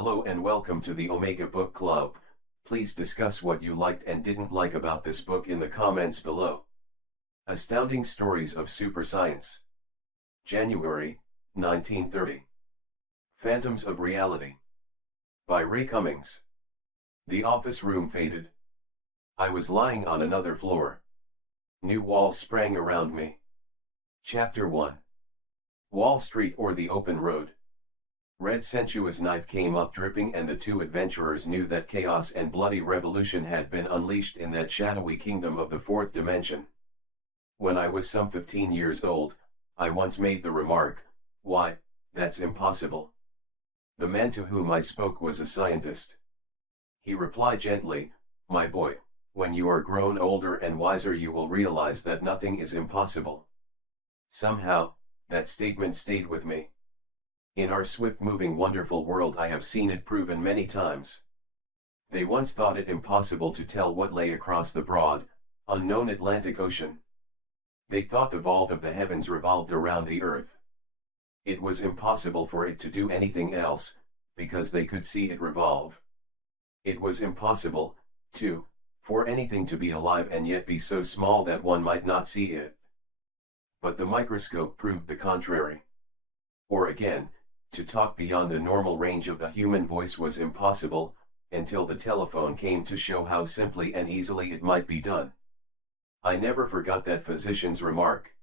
Hello and welcome to the Omega Book Club. Please discuss what you liked and didn't like about this book in the comments below. Astounding Stories of Super Science. January, 1930. Phantoms of Reality. By Ray Cummings. The office room faded. I was lying on another floor. New walls sprang around me. Chapter 1. Wall Street or the Open Road. Red sensuous knife came up dripping, and the two adventurers knew that chaos and bloody revolution had been unleashed in that shadowy kingdom of the fourth dimension. When I was some 15 years old, I once made the remark, "Why, that's impossible." The man to whom I spoke was a scientist. He replied gently, "My boy, when you are grown older and wiser you will realize that nothing is impossible." Somehow, that statement stayed with me. In our swift-moving wonderful world I have seen it proven many times. They once thought it impossible to tell what lay across the broad, unknown Atlantic Ocean. They thought the vault of the heavens revolved around the earth. It was impossible for it to do anything else, because they could see it revolve. It was impossible, too, for anything to be alive and yet be so small that one might not see it. But the microscope proved the contrary. Or again, to talk beyond the normal range of the human voice was impossible, until the telephone came to show how simply and easily it might be done. I never forgot that physician's remark.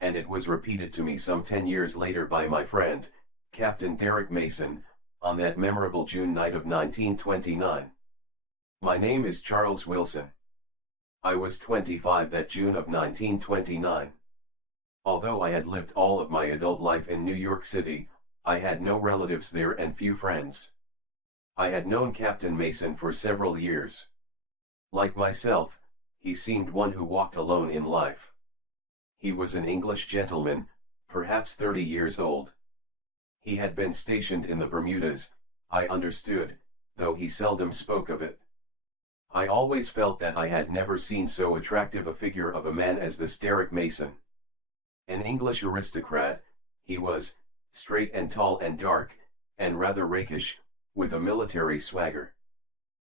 And it was repeated to me some 10 years later by my friend, Captain Derek Mason, on that memorable June night of 1929. My name is Charles Wilson. I was 25 that June of 1929. Although I had lived all of my adult life in New York City, I had no relatives there and few friends. I had known Captain Mason for several years. Like myself, he seemed one who walked alone in life. He was an English gentleman, perhaps 30 years old. He had been stationed in the Bermudas, I understood, though he seldom spoke of it. I always felt that I had never seen so attractive a figure of a man as this Derek Mason. An English aristocrat, he was, straight and tall and dark, and rather rakish, with a military swagger.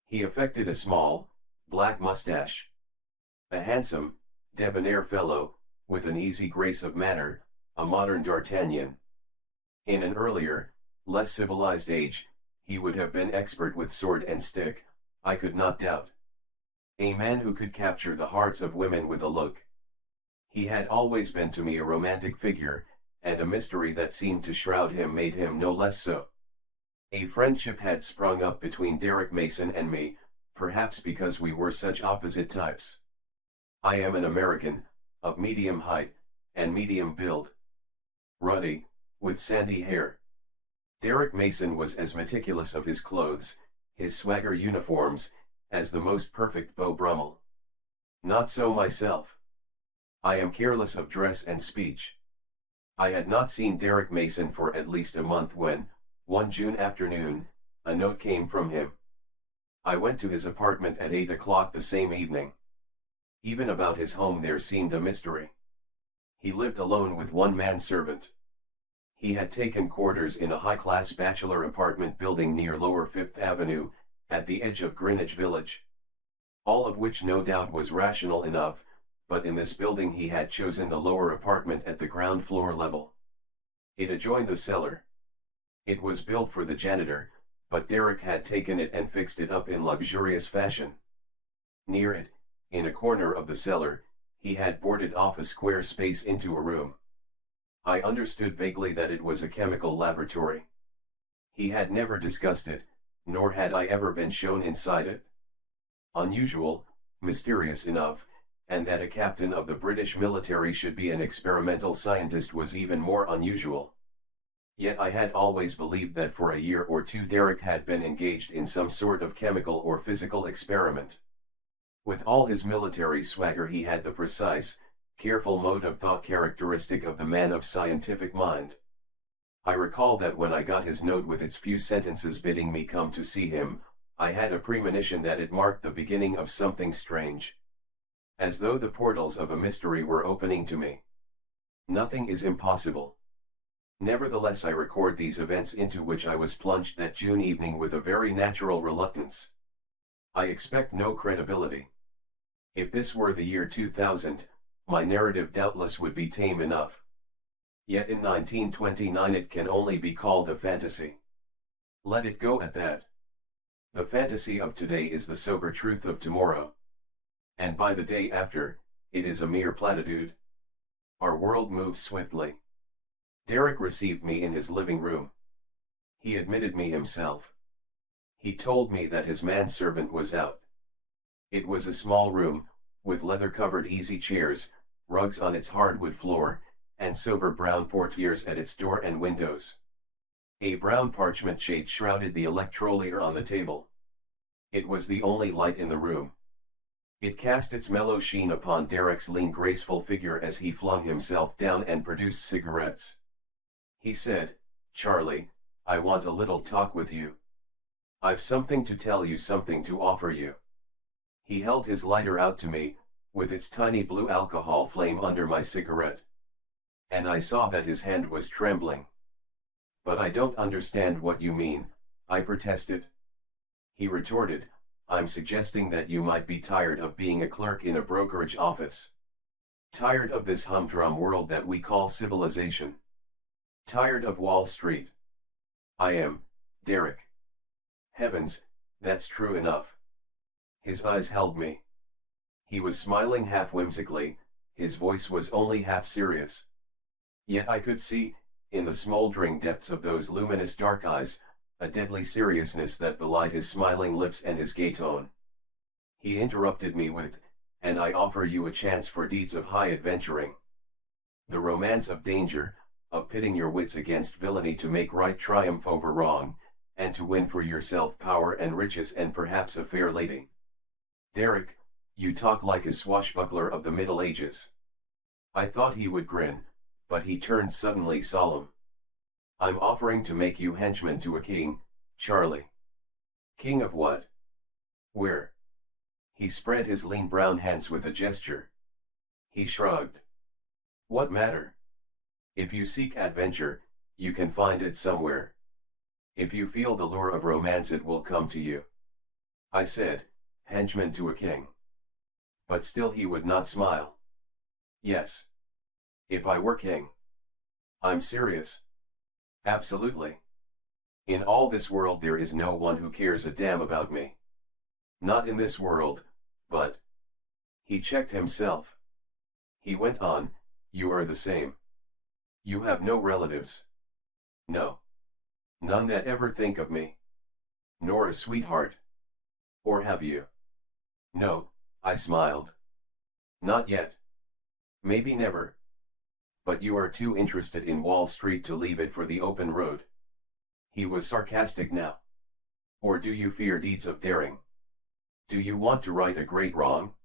He affected a small, black mustache. A handsome, debonair fellow, with an easy grace of manner, a modern D'Artagnan. In an earlier, less civilized age, he would have been expert with sword and stick, I could not doubt. A man who could capture the hearts of women with a look. He had always been to me a romantic figure, and a mystery that seemed to shroud him made him no less so. A friendship had sprung up between Derek Mason and me, perhaps because we were such opposite types. I am an American, of medium height, and medium build. Ruddy, with sandy hair. Derek Mason was as meticulous of his clothes, his swagger uniforms, as the most perfect Beau Brummel. Not so myself. I am careless of dress and speech. I had not seen Derek Mason for at least a month when, one June afternoon, a note came from him. I went to his apartment at 8 o'clock the same evening. Even about his home there seemed a mystery. He lived alone with one manservant. He had taken quarters in a high-class bachelor apartment building near Lower Fifth Avenue, at the edge of Greenwich Village. All of which no doubt was rational enough, but in this building he had chosen the lower apartment at the ground floor level. It adjoined the cellar. It was built for the janitor, but Derek had taken it and fixed it up in luxurious fashion. Near it, in a corner of the cellar, he had boarded off a square space into a room. I understood vaguely that it was a chemical laboratory. He had never discussed it, nor had I ever been shown inside it. Unusual, mysterious enough, and that a captain of the British military should be an experimental scientist was even more unusual. Yet I had always believed that for a year or two Derek had been engaged in some sort of chemical or physical experiment. With all his military swagger he had the precise, careful mode of thought characteristic of the man of scientific mind. I recall that when I got his note with its few sentences bidding me come to see him, I had a premonition that it marked the beginning of something strange. As though the portals of a mystery were opening to me. Nothing is impossible. Nevertheless, I record these events into which I was plunged that June evening with a very natural reluctance. I expect no credibility. If this were the year 2000, my narrative doubtless would be tame enough. Yet in 1929 it can only be called a fantasy. Let it go at that. The fantasy of today is the sober truth of tomorrow. And by the day after, it is a mere platitude. Our world moves swiftly. Derek received me in his living room. He admitted me himself. He told me that his manservant was out. It was a small room, with leather-covered easy chairs, rugs on its hardwood floor, and sober brown portieres at its door and windows. A brown parchment shade shrouded the electrolier on the table. It was the only light in the room. It cast its mellow sheen upon Derek's lean graceful figure as he flung himself down and produced cigarettes. He said, "Charlie, I want a little talk with you. I've something to tell you, something to offer you." He held his lighter out to me, with its tiny blue alcohol flame under my cigarette. And I saw that his hand was trembling. "But I don't understand what you mean," I protested. He retorted, "I'm suggesting that you might be tired of being a clerk in a brokerage office. Tired of this humdrum world that we call civilization. Tired of Wall Street." "I am, Derek." "Heavens, that's true enough." His eyes held me. He was smiling half whimsically, his voice was only half serious. Yet I could see, in the smoldering depths of those luminous dark eyes, a deadly seriousness that belied his smiling lips and his gay tone. He interrupted me with, "And I offer you a chance for deeds of high adventuring. The romance of danger, of pitting your wits against villainy to make right triumph over wrong, and to win for yourself power and riches and perhaps a fair lady." "Derek, you talk like a swashbuckler of the Middle Ages." I thought he would grin, but he turned suddenly solemn. "I'm offering to make you henchman to a king, Charlie." "King of what? Where?" He spread his lean brown hands with a gesture. He shrugged. "What matter? If you seek adventure, you can find it somewhere. If you feel the lure of romance, it will come to you." I said, "Henchman to a king." But still he would not smile. "Yes. If I were king." "I'm serious." "Absolutely. In all this world there is no one who cares a damn about me. Not in this world, but—" He checked himself. He went on, "You are the same. You have no relatives." "No. None that ever think of me. Nor a sweetheart. Or have you?" "No," I smiled. "Not yet. Maybe never. But you are too interested in Wall Street to leave it for the open road." He was sarcastic now. "Or do you fear deeds of daring? Do you want to right a great wrong?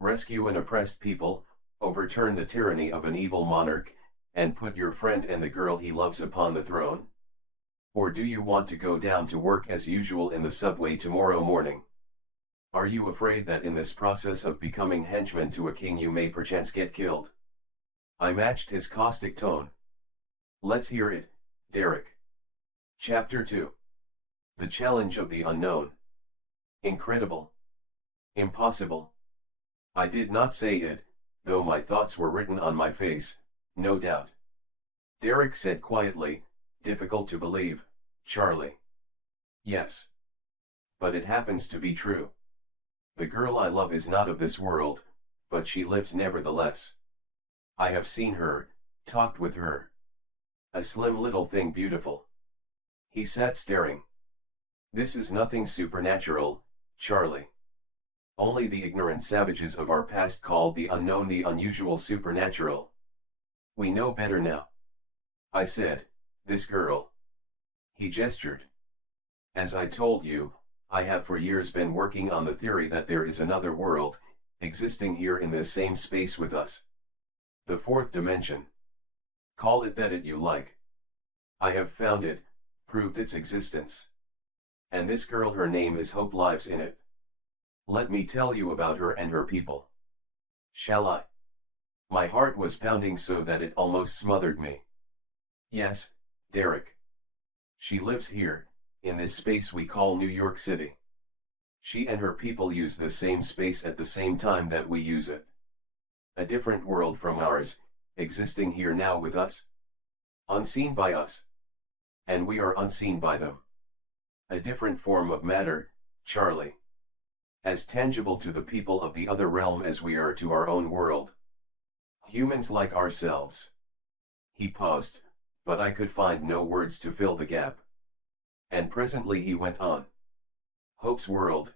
Rescue an oppressed people, overturn the tyranny of an evil monarch, and put your friend and the girl he loves upon the throne? Or do you want to go down to work as usual in the subway tomorrow morning? Are you afraid that in this process of becoming henchman to a king you may perchance get killed?" I matched his caustic tone. "Let's hear it, Derek." Chapter 2. The Challenge of the Unknown. Incredible. Impossible. I did not say it, though my thoughts were written on my face, no doubt. Derek said quietly, "Difficult to believe, Charlie." "Yes. But it happens to be true. The girl I love is not of this world, but she lives nevertheless. I have seen her, talked with her. A slim little thing, beautiful." He sat staring. "This is nothing supernatural, Charlie. Only the ignorant savages of our past called the unknown the unusual supernatural. We know better now." I said, "This girl." He gestured. "As I told you, I have for years been working on the theory that there is another world, existing here in this same space with us. The fourth dimension. Call it that you like. I have found it, proved its existence. And this girl, her name is Hope, lives in it. Let me tell you about her and her people." "Shall I?" My heart was pounding so that it almost smothered me. Yes, Derek. She lives here, in this space we call New York City. She and her people use the same space at the same time that we use it. A different world from ours, existing here now with us. Unseen by us. And we are unseen by them. A different form of matter, Charlie. As tangible to the people of the other realm as we are to our own world. Humans like ourselves. He paused, but I could find no words to fill the gap. And presently he went on. Hope's world,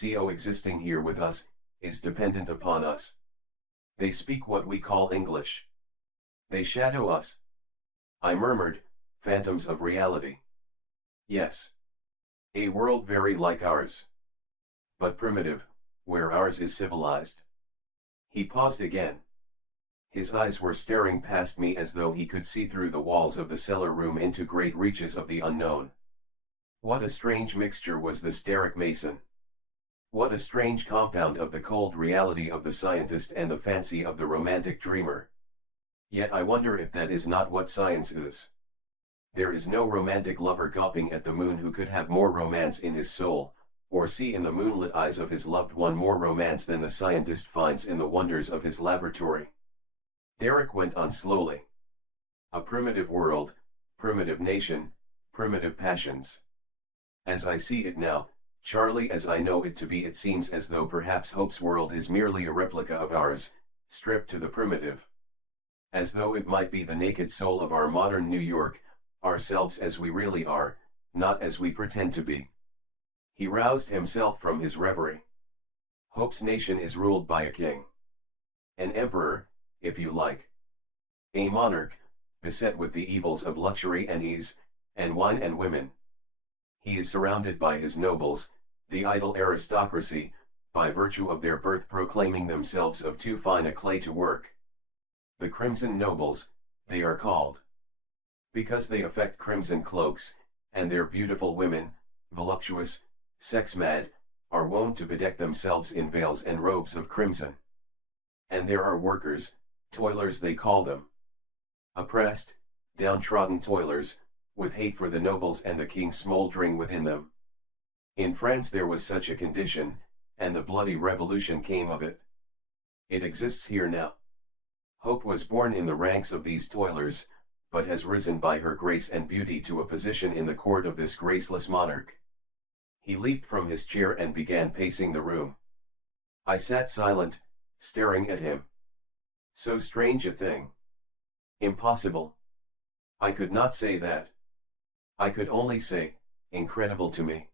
CO existing here with us, is dependent upon us. They speak what we call English. They shadow us. I murmured, phantoms of reality. Yes. A world very like ours. But primitive, where ours is civilized. He paused again. His eyes were staring past me as though he could see through the walls of the cellar room into great reaches of the unknown. What a strange mixture was this Derek Mason. What a strange compound of the cold reality of the scientist and the fancy of the romantic dreamer. Yet I wonder if that is not what science is. There is no romantic lover gawping at the moon who could have more romance in his soul, or see in the moonlit eyes of his loved one more romance than the scientist finds in the wonders of his laboratory. Derek went on slowly. A primitive world, primitive nation, primitive passions. As I see it now, Charlie, as I know it to be, it seems as though perhaps Hope's world is merely a replica of ours, stripped to the primitive. As though it might be the naked soul of our modern New York, ourselves as we really are, not as we pretend to be. He roused himself from his reverie. Hope's nation is ruled by a king. An emperor, if you like. A monarch, beset with the evils of luxury and ease, and wine and women. He is surrounded by his nobles, the idle aristocracy, by virtue of their birth proclaiming themselves of too fine a clay to work. The crimson nobles, they are called. Because they affect crimson cloaks, and their beautiful women, voluptuous, sex-mad, are wont to bedeck themselves in veils and robes of crimson. And there are workers, toilers they call them. Oppressed, downtrodden toilers, with hate for the nobles and the king smouldering within them. In France there was such a condition, and the bloody revolution came of it. It exists here now. Hope was born in the ranks of these toilers, but has risen by her grace and beauty to a position in the court of this graceless monarch. He leaped from his chair and began pacing the room. I sat silent, staring at him. So strange a thing. Impossible. I could not say that. I could only say, incredible to me.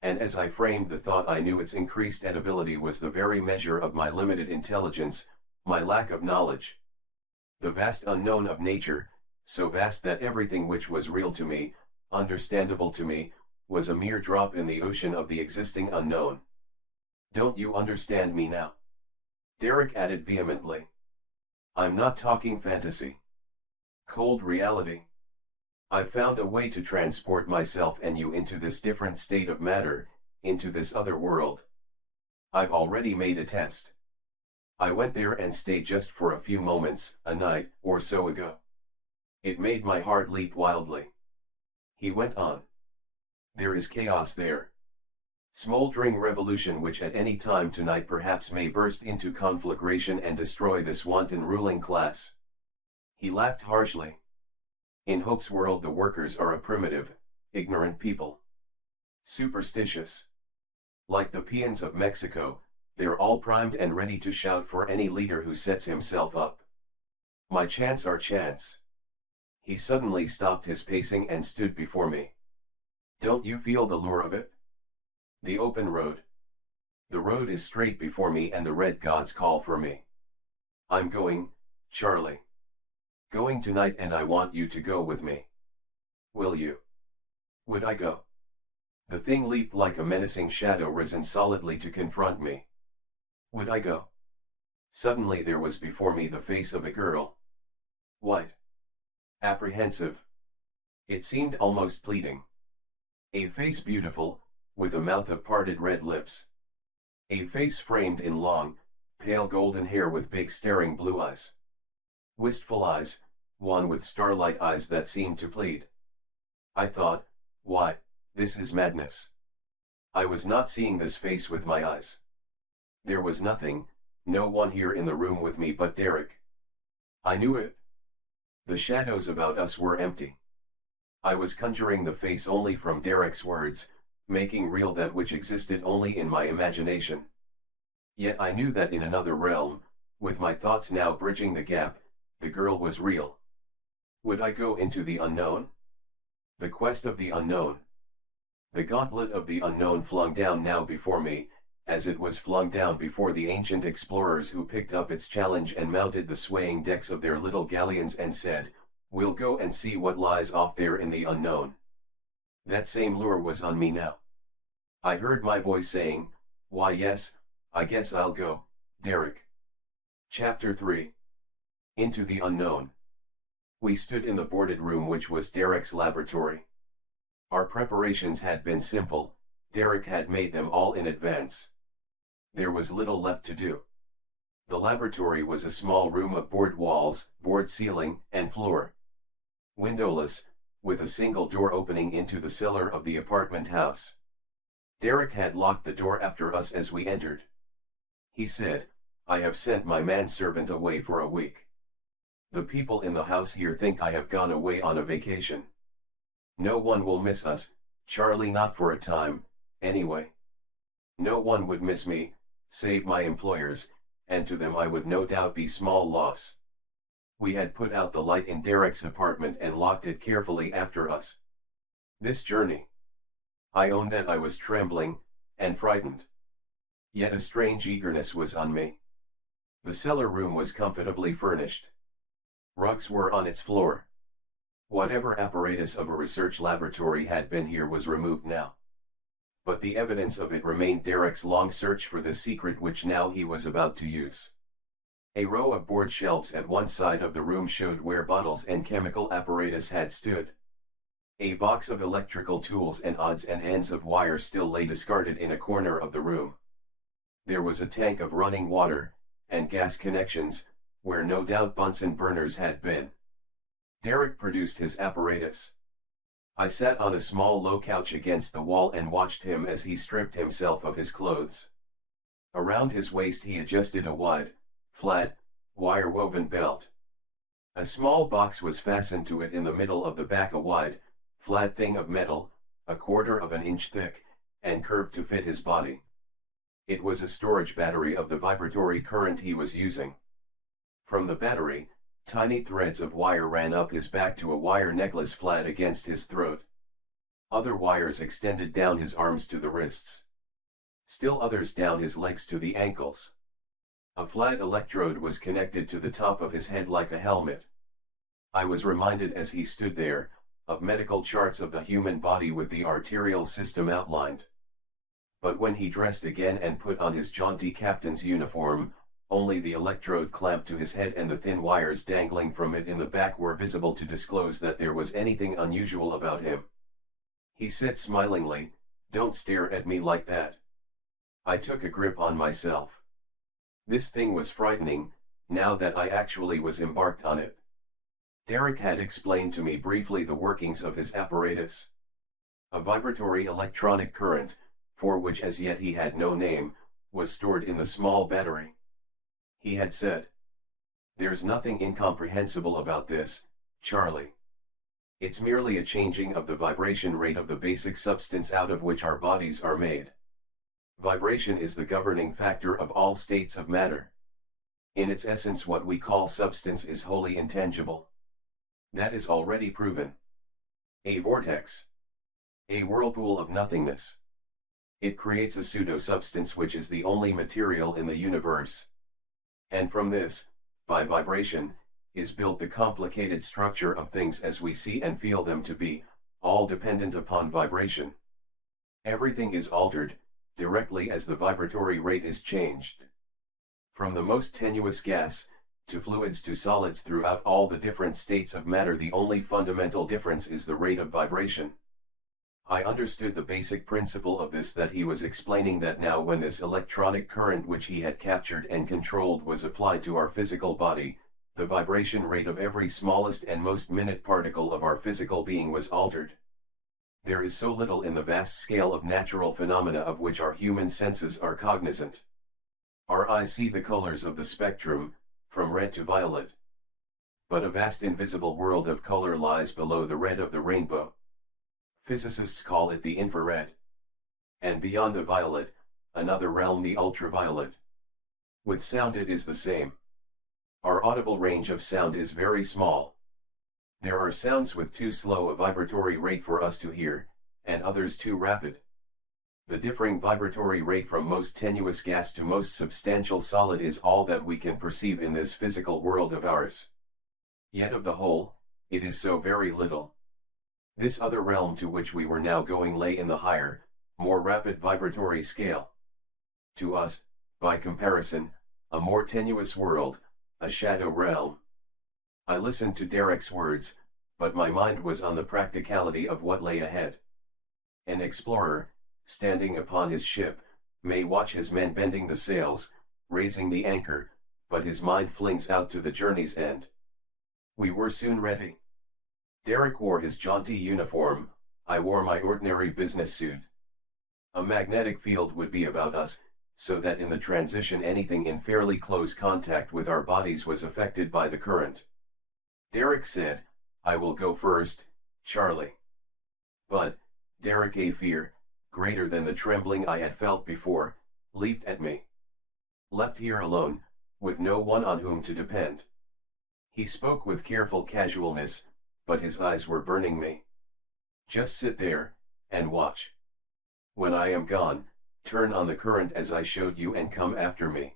And as I framed the thought I knew its increased edibility was the very measure of my limited intelligence, my lack of knowledge. The vast unknown of nature, so vast that everything which was real to me, understandable to me, was a mere drop in the ocean of the existing unknown. Don't you understand me now? Derek added vehemently. I'm not talking fantasy. Cold reality. I've found a way to transport myself and you into this different state of matter, into this other world. I've already made a test. I went there and stayed just for a few moments, a night or so ago. It made my heart leap wildly. He went on. There is chaos there. Smoldering revolution which at any time tonight perhaps may burst into conflagration and destroy this wanton ruling class. He laughed harshly. In Hope's world the workers are a primitive, ignorant people. Superstitious. Like the peons of Mexico, they're all primed and ready to shout for any leader who sets himself up. My chance our chance. He suddenly stopped his pacing and stood before me. Don't you feel the lure of it? The open road. The road is straight before me and the red gods call for me. I'm going, Charlie. Going tonight and I want you to go with me. Will you? Would I go? The thing leaped like a menacing shadow risen solidly to confront me. Would I go? Suddenly there was before me the face of a girl. White. Apprehensive. It seemed almost pleading. A face beautiful, with a mouth of parted red lips. A face framed in long, pale golden hair with big staring blue eyes. Wistful eyes, one with starlight eyes that seemed to plead. I thought, why, this is madness. I was not seeing this face with my eyes. There was nothing, no one here in the room with me but Derek. I knew it. The shadows about us were empty. I was conjuring the face only from Derek's words, making real that which existed only in my imagination. Yet I knew that in another realm, with my thoughts now bridging the gap, the girl was real. Would I go into the unknown? The quest of the unknown. The gauntlet of the unknown flung down now before me, as it was flung down before the ancient explorers who picked up its challenge and mounted the swaying decks of their little galleons and said, "We'll go and see what lies off there in the unknown." That same lure was on me now. I heard my voice saying, "Why yes, I guess I'll go, Derek." Chapter 3. Into the Unknown. We stood in the boarded room which was Derek's laboratory. Our preparations had been simple, Derek had made them all in advance. There was little left to do. The laboratory was a small room of board walls, board ceiling, and floor. Windowless, with a single door opening into the cellar of the apartment house. Derek had locked the door after us as we entered. He said, "I have sent my manservant away for a week. The people in the house here think I have gone away on a vacation. No one will miss us, Charlie, not for a time, anyway. No one would miss me, save my employers, and to them I would no doubt be small loss." We had put out the light in Derek's apartment and locked it carefully after us. This journey. I own that I was trembling, and frightened. Yet a strange eagerness was on me. The cellar room was comfortably furnished. Rugs were on its floor. Whatever apparatus of a research laboratory had been here was removed now. But the evidence of it remained Derek's long search for the secret which now he was about to use. A row of board shelves at one side of the room showed where bottles and chemical apparatus had stood. A box of electrical tools and odds and ends of wire still lay discarded in a corner of the room. There was a tank of running water, and gas connections, where no doubt Bunsen burners had been. Derek produced his apparatus. I sat on a small low couch against the wall and watched him as he stripped himself of his clothes. Around his waist he adjusted a wide, flat, wire-woven belt. A small box was fastened to it in the middle of the back, a wide, flat thing of metal, a quarter of an inch thick, and curved to fit his body. It was a storage battery of the vibratory current he was using. From the battery, tiny threads of wire ran up his back to a wire necklace flat against his throat. Other wires extended down his arms to the wrists. Still others down his legs to the ankles. A flat electrode was connected to the top of his head like a helmet. I was reminded as he stood there, of medical charts of the human body with the arterial system outlined. But when he dressed again and put on his jaunty captain's uniform, only the electrode clamped to his head and the thin wires dangling from it in the back were visible to disclose that there was anything unusual about him. He said smilingly, "Don't stare at me like that." I took a grip on myself. This thing was frightening, now that I actually was embarked on it. Derek had explained to me briefly the workings of his apparatus. A vibratory electronic current, for which as yet he had no name, was stored in the small battery. He had said, "There's nothing incomprehensible about this, Charlie. It's merely a changing of the vibration rate of the basic substance out of which our bodies are made. Vibration is the governing factor of all states of matter. In its essence what we call substance is wholly intangible. That is already proven. A vortex. A whirlpool of nothingness. It creates a pseudo-substance which is the only material in the universe. And from this, by vibration, is built the complicated structure of things as we see and feel them to be, all dependent upon vibration. Everything is altered, directly as the vibratory rate is changed. From the most tenuous gas, to fluids to solids throughout all the different states of matter the only fundamental difference is the rate of vibration. I understood the basic principle of this, that he was explaining that now when this electronic current which he had captured and controlled was applied to our physical body, The vibration rate of every smallest and most minute particle of our physical being was altered. There is so little in the vast scale of natural phenomena of which our human senses are cognizant. Our eyes see the colors of the spectrum, from red to violet. But a vast invisible world of color lies below the red of the rainbow. Physicists call it the infrared. And beyond the violet, another realm, the ultraviolet. With sound it is the same. Our audible range of sound is very small. There are sounds with too slow a vibratory rate for us to hear, and others too rapid. The differing vibratory rate from most tenuous gas to most substantial solid is all that we can perceive in this physical world of ours. Yet of the whole, it is so very little. This other realm to which we were now going lay in the higher, more rapid vibratory scale. To us, by comparison, a more tenuous world, a shadow realm. I listened to Derek's words, but my mind was on the practicality of what lay ahead. An explorer, standing upon his ship, may watch his men bending the sails, raising the anchor, but his mind flings out to the journey's end. We were soon ready. Derek wore his jaunty uniform, I wore my ordinary business suit. A magnetic field would be about us, so that in the transition anything in fairly close contact with our bodies was affected by the current. Derek said, "I will go first, Charlie." But, Derek, a fear, greater than the trembling I had felt before, leaped at me. Left here alone, with no one on whom to depend. He spoke with careful casualness, but his eyes were burning me. "Just sit there, and watch. When I am gone, turn on the current as I showed you and come after me.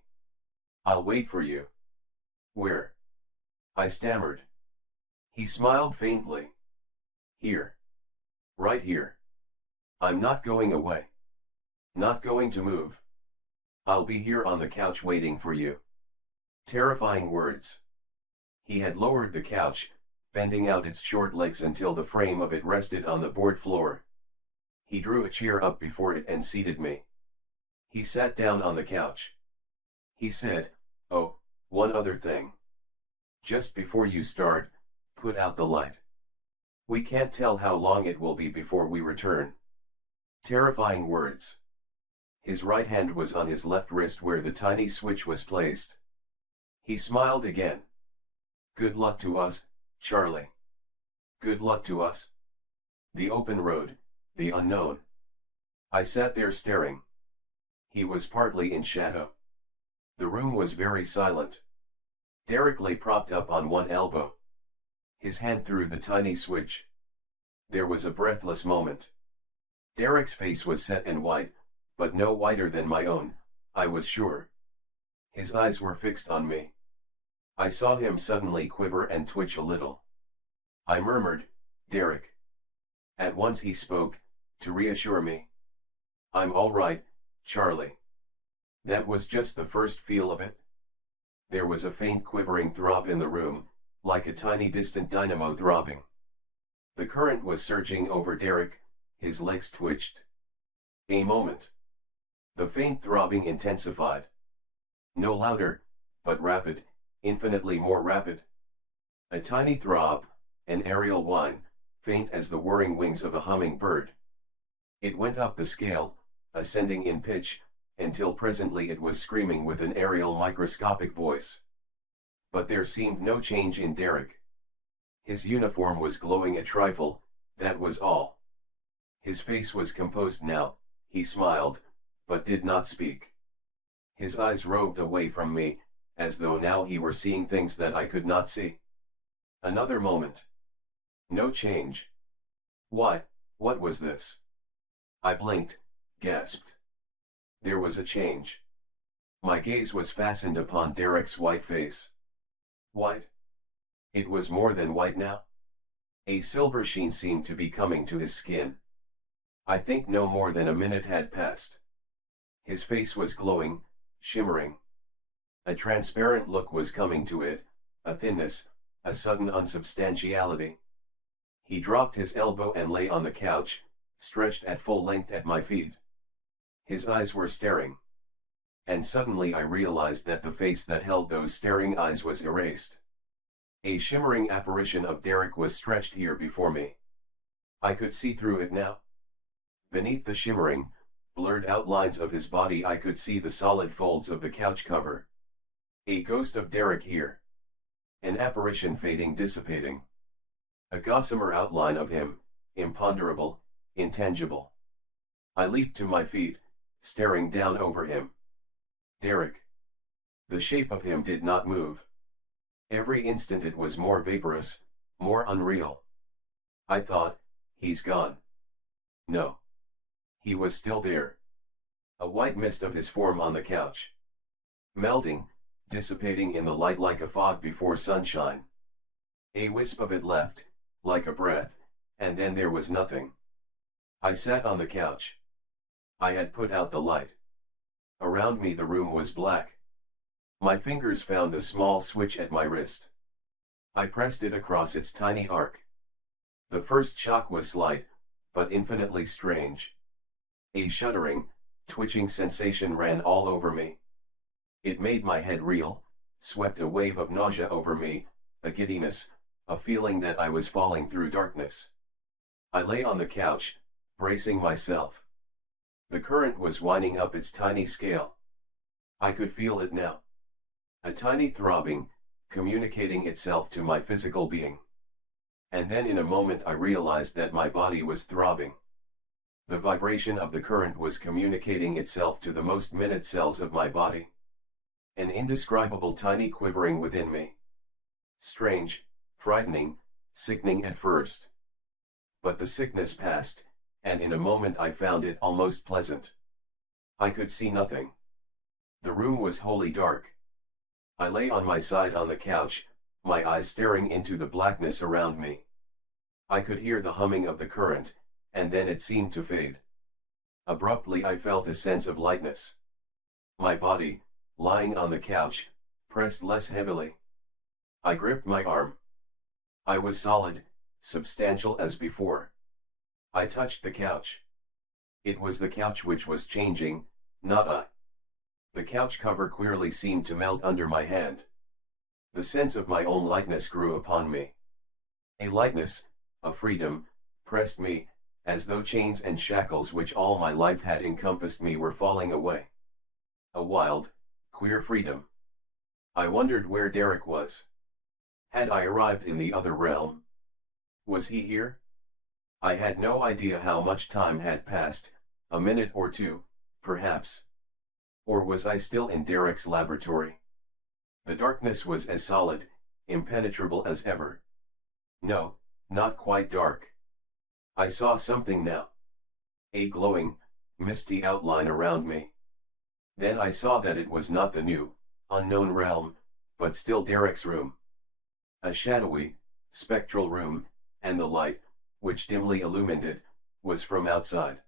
I'll wait for you." "Where?" I stammered. He smiled faintly. "Here. Right here. I'm not going away. Not going to move. I'll be here on the couch waiting for you." Terrifying words. He had lowered the couch, bending out its short legs until the frame of it rested on the board floor. He drew a chair up before it and seated me. He sat down on the couch. He said, "Oh, one other thing. Just before you start, put out the light. We can't tell how long it will be before we return." Terrifying words. His right hand was on his left wrist where the tiny switch was placed. He smiled again. "Good luck to us, Charlie. Good luck to us. The open road, the unknown." I sat there staring. He was partly in shadow. The room was very silent. Derek lay propped up on one elbow. His hand through the tiny switch. There was a breathless moment. Derek's face was set and white, but no whiter than my own, I was sure. His eyes were fixed on me. I saw him suddenly quiver and twitch a little. I murmured, "Derek." At once he spoke, to reassure me. "I'm all right, Charlie." That was just the first feel of it. There was a faint quivering throb in the room, like a tiny distant dynamo throbbing. The current was surging over Derek, his legs twitched. A moment. The faint throbbing intensified. No louder, but rapid, infinitely more rapid. A tiny throb, an aerial whine, faint as the whirring wings of a humming bird. It went up the scale, ascending in pitch, until presently it was screaming with an aerial microscopic voice. But there seemed no change in Derek. His uniform was glowing a trifle, that was all. His face was composed now, he smiled, but did not speak. His eyes roved away from me, as though now he were seeing things that I could not see. Another moment. No change. Why, what was this? I blinked, gasped. There was a change. My gaze was fastened upon Derek's white face. White? It was more than white now. A silver sheen seemed to be coming to his skin. I think no more than a minute had passed. His face was glowing, shimmering. A transparent look was coming to it, a thinness, a sudden unsubstantiality. He dropped his elbow and lay on the couch, stretched at full length at my feet. His eyes were staring. And suddenly I realized that the face that held those staring eyes was erased. A shimmering apparition of Derek was stretched here before me. I could see through it now. Beneath the shimmering, blurred outlines of his body I could see the solid folds of the couch cover. A ghost of Derek here. An apparition fading, dissipating. A gossamer outline of him, imponderable, intangible. I leaped to my feet, staring down over him. Derek. The shape of him did not move. Every instant it was more vaporous, more unreal. I thought, he's gone. No. He was still there. A white mist of his form on the couch. Melting, dissipating in the light like a fog before sunshine. A wisp of it left, like a breath, and then there was nothing. I sat on the couch. I had put out the light. Around me the room was black. My fingers found the small switch at my wrist. I pressed it across its tiny arc. The first shock was slight, but infinitely strange. A shuddering, twitching sensation ran all over me. It made my head reel, swept a wave of nausea over me, a giddiness, a feeling that I was falling through darkness. I lay on the couch, bracing myself. The current was winding up its tiny scale. I could feel it now. A tiny throbbing, communicating itself to my physical being. And then in a moment I realized that my body was throbbing. The vibration of the current was communicating itself to the most minute cells of my body. An indescribable tiny quivering within me. Strange, frightening, sickening at first. But the sickness passed, and in a moment I found it almost pleasant. I could see nothing. The room was wholly dark. I lay on my side on the couch, my eyes staring into the blackness around me. I could hear the humming of the current, and then it seemed to fade. Abruptly I felt a sense of lightness. My body, lying on the couch, pressed less heavily. I gripped my arm. I was solid, substantial as before. I touched the couch. It was the couch which was changing, not I. The couch cover queerly seemed to melt under my hand. The sense of my own lightness grew upon me. A lightness, a freedom, pressed me, as though chains and shackles which all my life had encompassed me were falling away. A wild, queer freedom. I wondered where Derek was. Had I arrived in the other realm? Was he here? I had no idea how much time had passed, a minute or two, perhaps. Or was I still in Derek's laboratory? The darkness was as solid, impenetrable as ever. No, not quite dark. I saw something now. A glowing, misty outline around me. Then I saw that it was not the new, unknown realm, but still Derek's room. A shadowy, spectral room, and the light, which dimly illumined it, was from outside.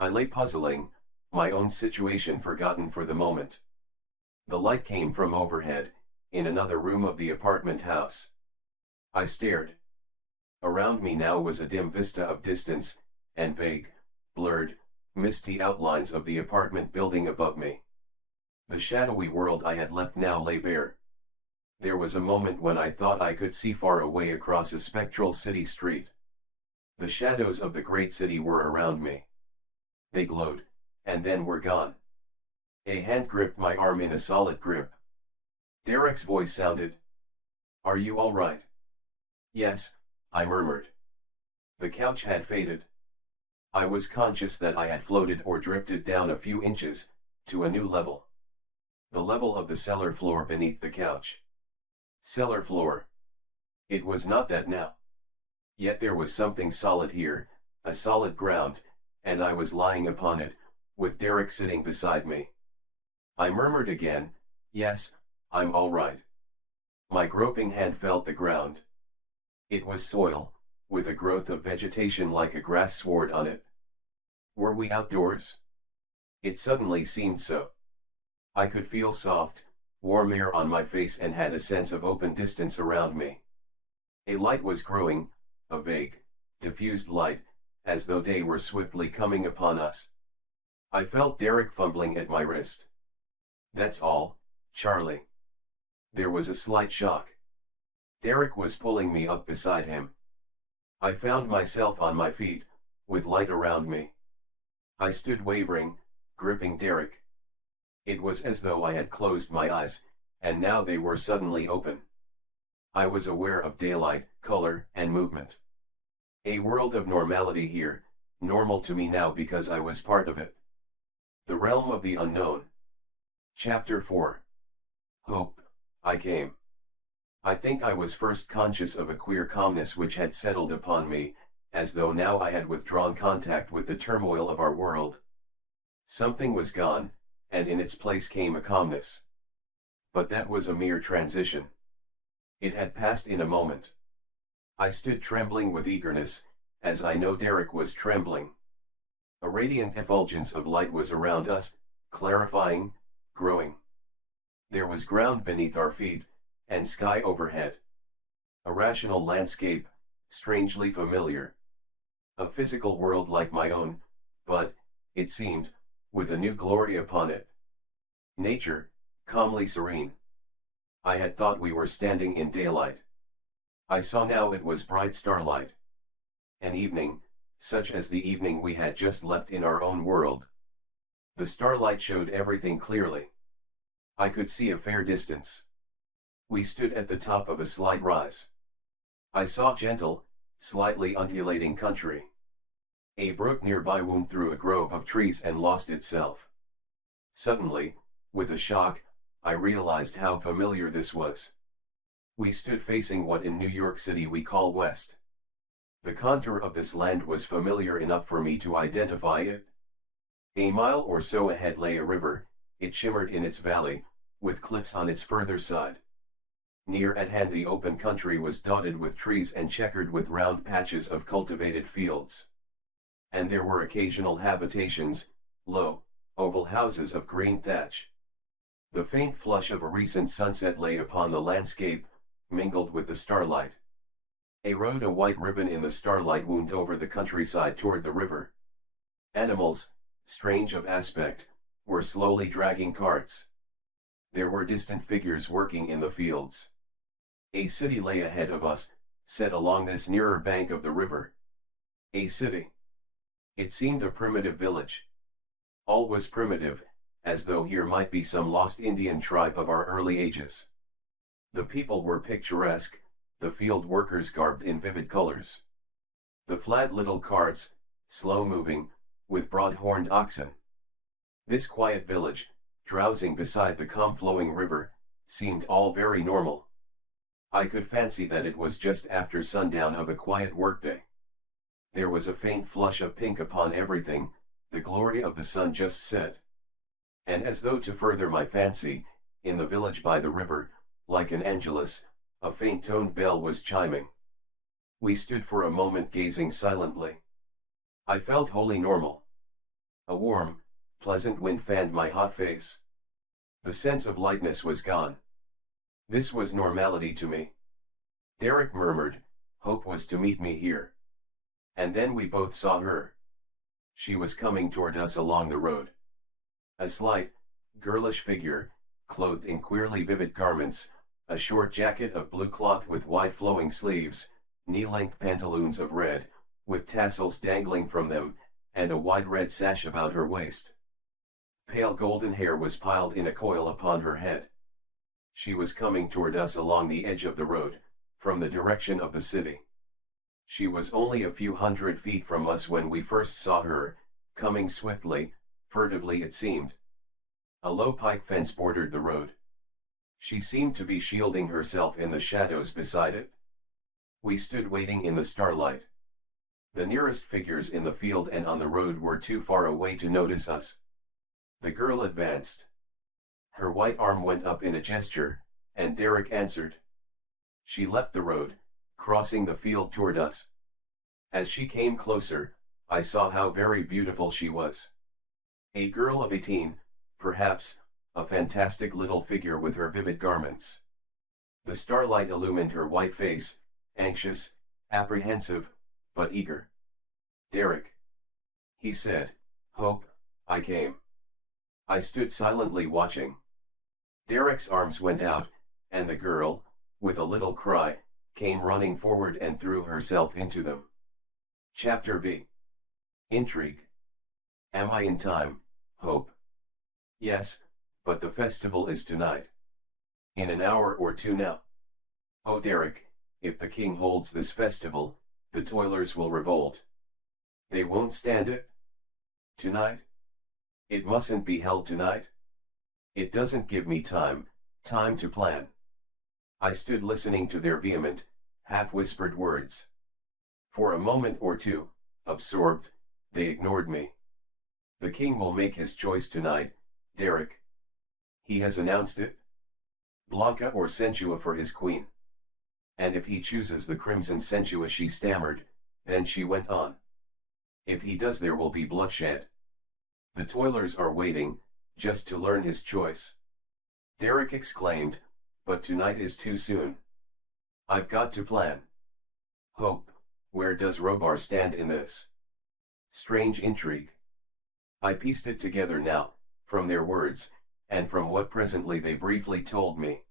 I lay puzzling, my own situation forgotten for the moment. The light came from overhead, in another room of the apartment house. I stared. Around me now was a dim vista of distance, and vague, blurred, misty outlines of the apartment building above me. The shadowy world I had left now lay bare. There was a moment when I thought I could see far away across a spectral city street. The shadows of the great city were around me. They glowed, and then were gone. A hand gripped my arm in a solid grip. Derek's voice sounded. "Are you all right?" "Yes," I murmured. The couch had faded. I was conscious that I had floated or drifted down a few inches, to a new level. The level of the cellar floor beneath the couch. Cellar floor. It was not that now. Yet there was something solid here, a solid ground, and I was lying upon it, with Derek sitting beside me. I murmured again, "Yes, I'm all right." My groping hand felt the ground. It was soil, with a growth of vegetation like a grass sward on it. Were we outdoors? It suddenly seemed so. I could feel soft, warm air on my face and had a sense of open distance around me. A light was growing, a vague, diffused light, as though day were swiftly coming upon us. I felt Derek fumbling at my wrist. "That's all, Charlie." There was a slight shock. Derek was pulling me up beside him. I found myself on my feet, with light around me. I stood wavering, gripping Derek. It was as though I had closed my eyes, and now they were suddenly open. I was aware of daylight, color, and movement. A world of normality here, normal to me now because I was part of it. The realm of the unknown. Chapter 4. Hope, I came. I think I was first conscious of a queer calmness which had settled upon me, as though now I had withdrawn contact with the turmoil of our world. Something was gone, and in its place came a calmness. But that was a mere transition. It had passed in a moment. I stood trembling with eagerness, as I know Derek was trembling. A radiant effulgence of light was around us, clarifying, growing. There was ground beneath our feet, and sky overhead. A rational landscape, strangely familiar. A physical world like my own, but, it seemed, with a new glory upon it. Nature, calmly serene. I had thought we were standing in daylight. I saw now it was bright starlight. An evening, such as the evening we had just left in our own world. The starlight showed everything clearly. I could see a fair distance. We stood at the top of a slight rise. I saw gentle, slightly undulating country. A brook nearby wound through a grove of trees and lost itself. Suddenly, with a shock, I realized how familiar this was. We stood facing what in New York City we call West. The contour of this land was familiar enough for me to identify it. A mile or so ahead lay a river, it shimmered in its valley, with cliffs on its further side. Near at hand the open country was dotted with trees and checkered with round patches of cultivated fields. And there were occasional habitations, low, oval houses of green thatch. The faint flush of a recent sunset lay upon the landscape, mingled with the starlight. A white ribbon in the starlight wound over the countryside toward the river. Animals, strange of aspect, were slowly dragging carts. There were distant figures working in the fields. A city lay ahead of us, set along this nearer bank of the river. A city. It seemed a primitive village. All was primitive, as though here might be some lost Indian tribe of our early ages. The people were picturesque, the field workers garbed in vivid colors. The flat little carts, slow-moving, with broad-horned oxen. This quiet village, drowsing beside the calm-flowing river, seemed all very normal. I could fancy that it was just after sundown of a quiet workday. There was a faint flush of pink upon everything, the glory of the sun just set. And as though to further my fancy, in the village by the river, like an angelus, a faint-toned bell was chiming. We stood for a moment gazing silently. I felt wholly normal. A warm, pleasant wind fanned my hot face. The sense of lightness was gone. This was normality to me. Derek murmured, "Hope was to meet me here." And then we both saw her. She was coming toward us along the road. A slight, girlish figure, clothed in queerly vivid garments, a short jacket of blue cloth with wide flowing sleeves, knee-length pantaloons of red, with tassels dangling from them, and a wide red sash about her waist. Pale golden hair was piled in a coil upon her head. She was coming toward us along the edge of the road, from the direction of the city. She was only a few hundred feet from us when we first saw her, coming swiftly, furtively it seemed. A low pike fence bordered the road. She seemed to be shielding herself in the shadows beside it. We stood waiting in the starlight. The nearest figures in the field and on the road were too far away to notice us. The girl advanced. Her white arm went up in a gesture, and Derek answered. She left the road, crossing the field toward us. As she came closer, I saw how very beautiful she was. A girl of 18, perhaps, a fantastic little figure with her vivid garments. The starlight illumined her white face, anxious, apprehensive, but eager. "Derek," he said, "Hope, I came." I stood silently watching. Derek's arms went out, and the girl, with a little cry, came running forward and threw herself into them. Chapter V. Intrigue. Am I in time, Hope? Yes, but the festival is tonight. In an hour or two now. Oh Derek, if the king holds this festival, the toilers will revolt. They won't stand it. Tonight? It mustn't be held tonight. It doesn't give me time to plan. I stood listening to their vehement, half-whispered words. For a moment or two, absorbed, they ignored me. The king will make his choice tonight, Derek. He has announced it. Blanca or Sensuo for his queen. And if he chooses the crimson Sensuo, she stammered, then she went on. If he does, there will be bloodshed. The toilers are waiting, just to learn his choice. Derek exclaimed, but tonight is too soon. I've got to plan. Hope, where does Robar stand in this? Strange intrigue. I pieced it together now, from their words, and from what presently they briefly told me.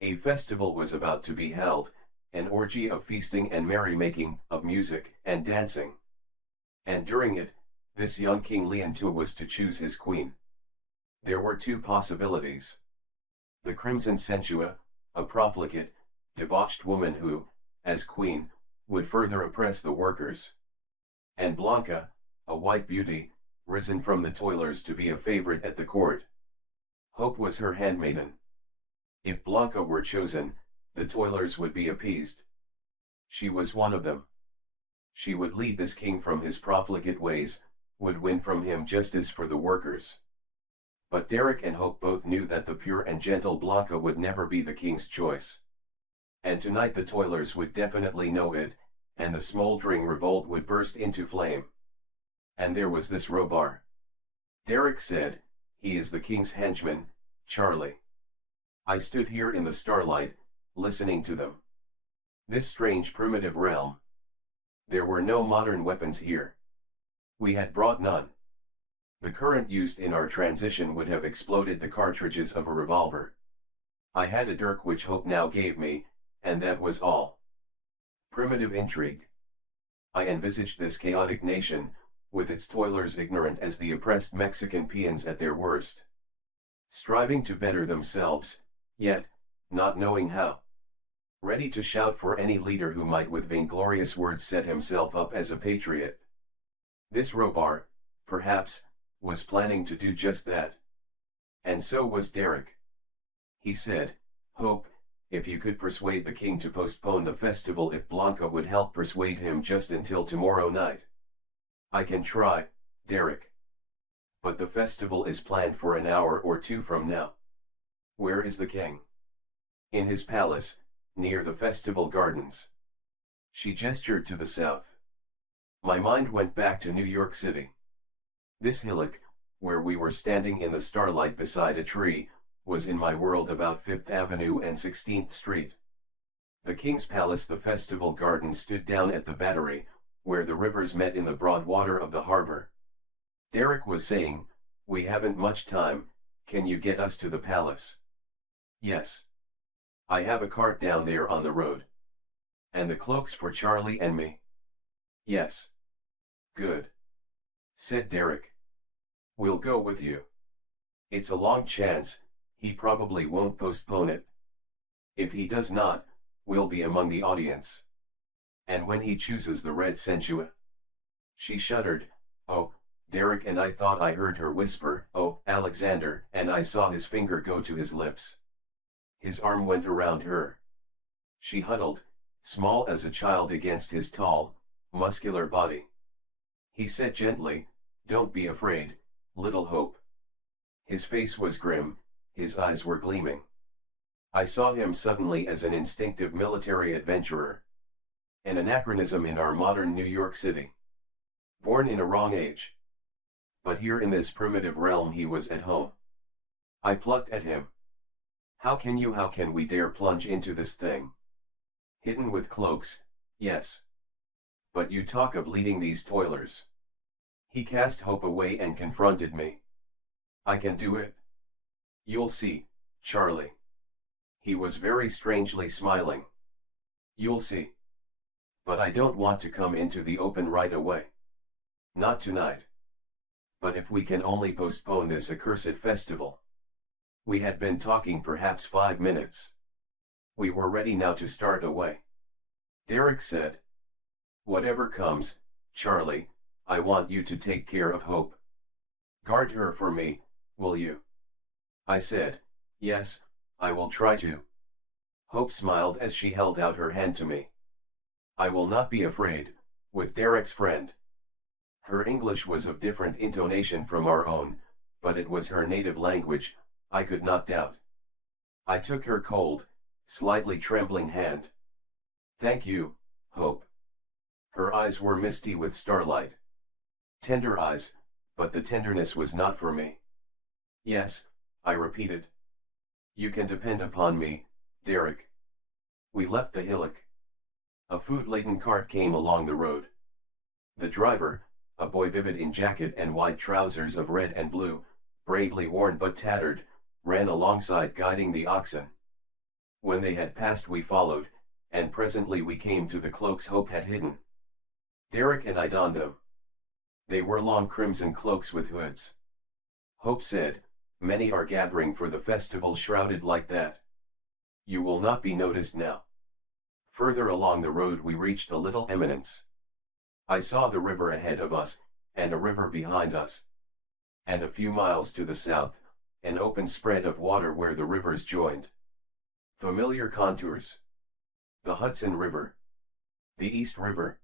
A festival was about to be held, an orgy of feasting and merrymaking, of music and dancing. And during it, this young King Leontua was to choose his queen. There were two possibilities. The Crimson Sensuo, a profligate, debauched woman who, as queen, would further oppress the workers. And Blanca, a white beauty, risen from the toilers to be a favorite at the court. Hope was her handmaiden. If Blanca were chosen, the toilers would be appeased. She was one of them. She would lead this king from his profligate ways, would win from him justice for the workers. But Derek and Hope both knew that the pure and gentle Blanca would never be the king's choice. And tonight the toilers would definitely know it, and the smoldering revolt would burst into flame. And there was this Robar. Derek said, he is the king's henchman, Charlie. I stood here in the starlight, listening to them. This strange primitive realm. There were no modern weapons here. We had brought none. The current used in our transition would have exploded the cartridges of a revolver. I had a dirk which Hope now gave me, and that was all. Primitive intrigue. I envisaged this chaotic nation, with its toilers ignorant as the oppressed Mexican peons at their worst. Striving to better themselves, yet, not knowing how. Ready to shout for any leader who might with vainglorious words set himself up as a patriot. This Robar, perhaps, was planning to do just that. And so was Derek. He said, Hope, if you could persuade the king to postpone the festival, if Blanca would help persuade him just until tomorrow night. I can try, Derek. But the festival is planned for an hour or two from now. Where is the king? In his palace, near the festival gardens. She gestured to the south. My mind went back to New York City. This hillock, where we were standing in the starlight beside a tree, was in my world about 5th Avenue and 16th Street. The King's Palace, the festival garden, stood down at the Battery, where the rivers met in the broad water of the harbor. Derek was saying, we haven't much time, can you get us to the palace? Yes. I have a cart down there on the road. And the cloaks for Charlie and me? Yes. Good. Said Derek. We'll go with you. It's a long chance, he probably won't postpone it. If he does not, we'll be among the audience. And when he chooses the red Sensuo? She shuddered. Oh, Derek, and I thought I heard her whisper, oh, Alexander, and I saw his finger go to his lips. His arm went around her. She huddled, small as a child against his tall, muscular body. He said gently, don't be afraid, little Hope. His face was grim, his eyes were gleaming. I saw him suddenly as an instinctive military adventurer. An anachronism in our modern New York City. Born in a wrong age. But here in this primitive realm he was at home. I plucked at him. How can we dare plunge into this thing? Hidden with cloaks, yes. But you talk of leading these toilers. He cast Hope away and confronted me. I can do it. You'll see, Charlie. He was very strangely smiling. You'll see. But I don't want to come into the open right away. Not tonight. But if we can only postpone this accursed festival. We had been talking perhaps 5 minutes. We were ready now to start away. Derek said. Whatever comes, Charlie, I want you to take care of Hope. Guard her for me, will you? I said, yes, I will try to. Hope smiled as she held out her hand to me. I will not be afraid, with Derek's friend. Her English was of different intonation from our own, but it was her native language, I could not doubt. I took her cold, slightly trembling hand. Thank you, Hope. Her eyes were misty with starlight. Tender eyes, but the tenderness was not for me. Yes, I repeated. You can depend upon me, Derek. We left the hillock. A food-laden cart came along the road. The driver, a boy vivid in jacket and white trousers of red and blue, bravely worn but tattered, ran alongside guiding the oxen. When they had passed we followed, and presently we came to the cloaks Hope had hidden. Derek and I donned them. They were long crimson cloaks with hoods. Hope said, many are gathering for the festival shrouded like that. You will not be noticed now. Further along the road we reached a little eminence. I saw the river ahead of us, and a river behind us. And a few miles to the south, an open spread of water where the rivers joined. Familiar contours. The Hudson River. The East River.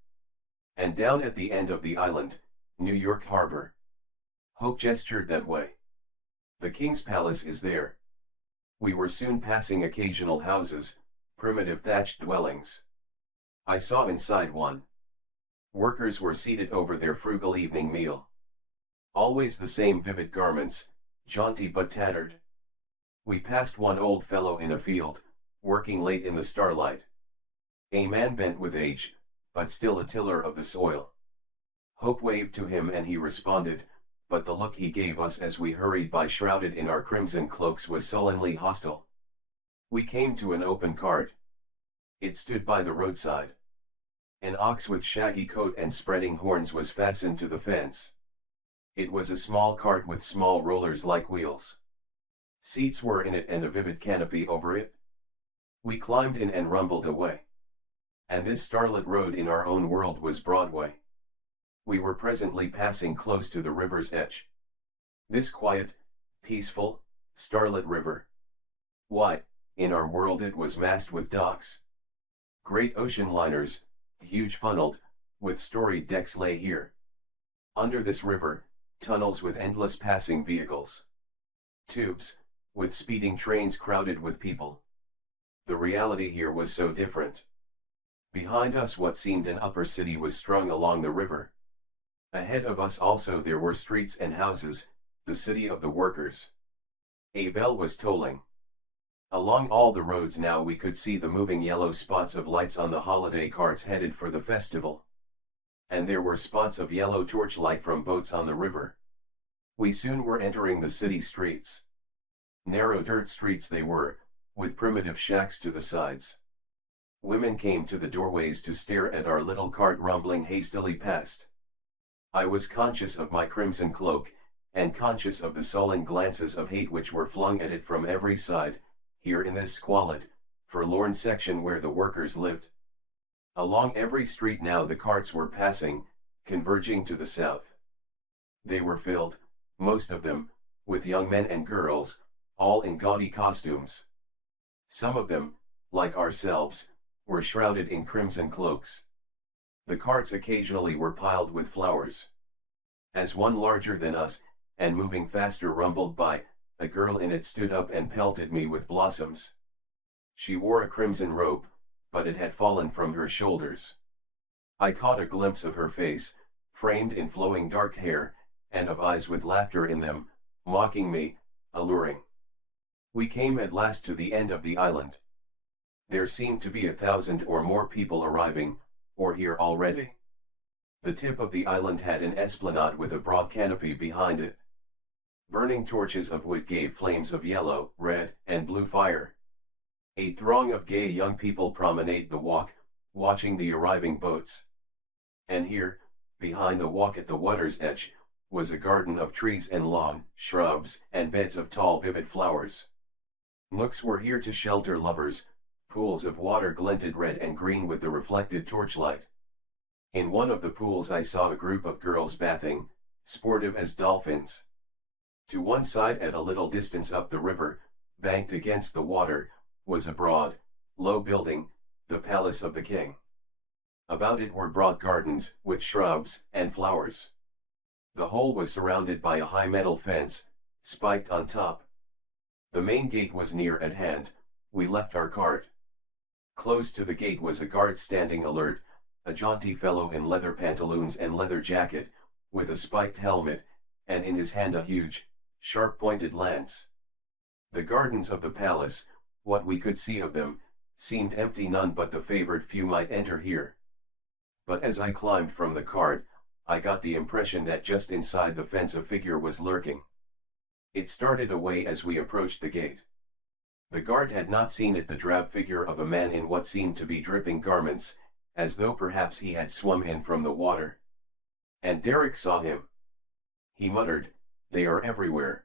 And down at the end of the island, New York Harbor. Hope gestured that way. The King's Palace is there. We were soon passing occasional houses, primitive thatched dwellings. I saw inside one. Workers were seated over their frugal evening meal. Always the same vivid garments, jaunty but tattered. We passed one old fellow in a field, working late in the starlight. A man bent with age, but still a tiller of the soil. Hope waved to him and he responded, but the look he gave us as we hurried by shrouded in our crimson cloaks was sullenly hostile. We came to an open cart. It stood by the roadside. An ox with shaggy coat and spreading horns was fastened to the fence. It was a small cart with small rollers like wheels. Seats were in it and a vivid canopy over it. We climbed in and rumbled away. And this starlit road in our own world was Broadway. We were presently passing close to the river's edge. This quiet, peaceful, starlit river. Why, in our world it was massed with docks. Great ocean liners, huge funneled, with storied decks lay here. Under this river, tunnels with endless passing vehicles. Tubes, with speeding trains crowded with people. The reality here was so different. Behind us what seemed an upper city was strung along the river. Ahead of us also there were streets and houses, the city of the workers. A bell was tolling. Along all the roads now we could see the moving yellow spots of lights on the holiday carts headed for the festival. And there were spots of yellow torchlight from boats on the river. We soon were entering the city streets. Narrow dirt streets they were, with primitive shacks to the sides. Women came to the doorways to stare at our little cart rumbling hastily past. I was conscious of my crimson cloak, and conscious of the sullen glances of hate which were flung at it from every side, here in this squalid, forlorn section where the workers lived. Along every street now the carts were passing, converging to the south. They were filled, most of them, with young men and girls, all in gaudy costumes. Some of them, like ourselves, were shrouded in crimson cloaks. The carts occasionally were piled with flowers. As one larger than us, and moving faster rumbled by, a girl in it stood up and pelted me with blossoms. She wore a crimson robe, but it had fallen from her shoulders. I caught a glimpse of her face, framed in flowing dark hair, and of eyes with laughter in them, mocking me, alluring. We came at last to the end of the island. There seemed to be 1,000 or more people arriving, or here already. The tip of the island had an esplanade with a broad canopy behind it. Burning torches of wood gave flames of yellow, red, and blue fire. A throng of gay young people promenaded the walk, watching the arriving boats. And here, behind the walk at the water's edge, was a garden of trees and lawn, shrubs, and beds of tall vivid flowers. Nooks were here to shelter lovers, pools of water glinted red and green with the reflected torchlight. In one of the pools I saw a group of girls bathing, sportive as dolphins. To one side at a little distance up the river, banked against the water, was a broad, low building, the palace of the king. About it were broad gardens, with shrubs and flowers. The whole was surrounded by a high metal fence, spiked on top. The main gate was near at hand. We left our cart. Close to the gate was a guard standing alert, a jaunty fellow in leather pantaloons and leather jacket, with a spiked helmet, and in his hand a huge, sharp-pointed lance. The gardens of the palace, what we could see of them, seemed empty. None but the favored few might enter here. But as I climbed from the cart, I got the impression that just inside the fence a figure was lurking. It started away as we approached the gate. The guard had not seen it, the drab figure of a man in what seemed to be dripping garments, as though perhaps he had swum in from the water. And Derek saw him. He muttered, "They are everywhere."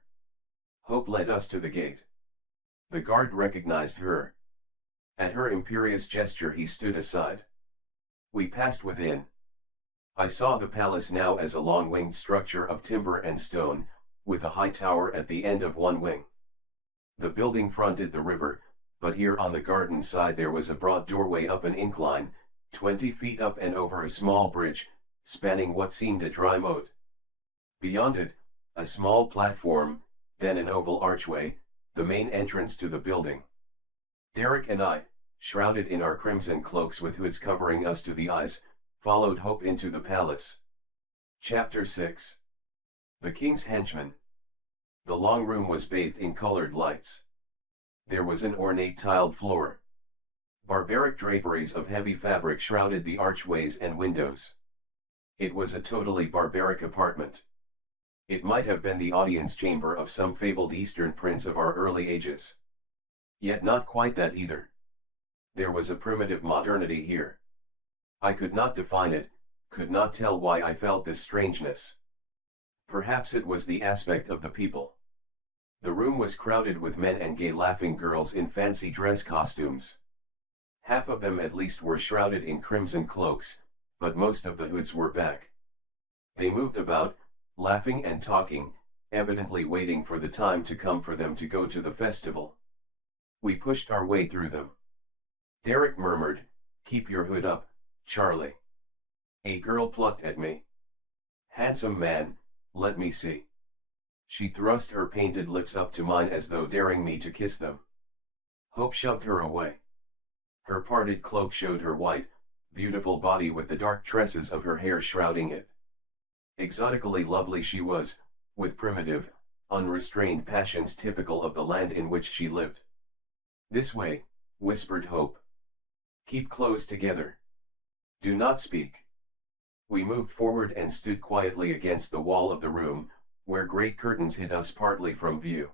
Hope led us to the gate. The guard recognized her. At her imperious gesture he stood aside. We passed within. I saw the palace now as a long-winged structure of timber and stone, with a high tower at the end of one wing. The building fronted the river, but here on the garden side there was a broad doorway up an incline, 20 feet up and over a small bridge, spanning what seemed a dry moat. Beyond it, a small platform, then an oval archway, the main entrance to the building. Derek and I, shrouded in our crimson cloaks with hoods covering us to the eyes, followed Hope into the palace. Chapter 6. The King's Henchman. The long room was bathed in colored lights. There was an ornate tiled floor. Barbaric draperies of heavy fabric shrouded the archways and windows. It was a totally barbaric apartment. It might have been the audience chamber of some fabled Eastern prince of our early ages. Yet not quite that either. There was a primitive modernity here. I could not define it, could not tell why I felt this strangeness. Perhaps it was the aspect of the people. The room was crowded with men and gay laughing girls in fancy dress costumes. Half of them at least were shrouded in crimson cloaks, but most of the hoods were back. They moved about, laughing and talking, evidently waiting for the time to come for them to go to the festival. We pushed our way through them. Derek murmured, "Keep your hood up, Charlie." A girl plucked at me. "Handsome man, let me see." She thrust her painted lips up to mine as though daring me to kiss them. Hope shoved her away. Her parted cloak showed her white, beautiful body with the dark tresses of her hair shrouding it. Exotically lovely she was, with primitive, unrestrained passions typical of the land in which she lived. "This way," whispered Hope. "Keep close together. Do not speak." We moved forward and stood quietly against the wall of the room, where great curtains hid us partly from view.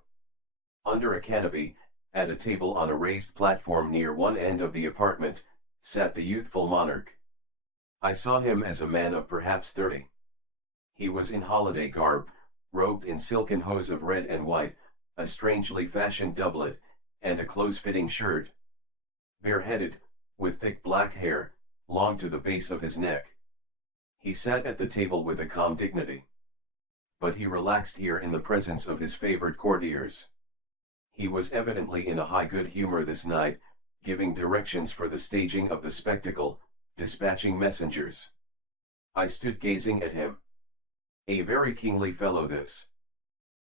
Under a canopy, at a table on a raised platform near one end of the apartment, sat the youthful monarch. I saw him as a man of perhaps 30. He was in holiday garb, robed in silken hose of red and white, a strangely fashioned doublet, and a close-fitting shirt. Bareheaded, with thick black hair, long to the base of his neck. He sat at the table with a calm dignity. But he relaxed here in the presence of his favored courtiers. He was evidently in a high good humor this night, giving directions for the staging of the spectacle, dispatching messengers. I stood gazing at him. A very kingly fellow this.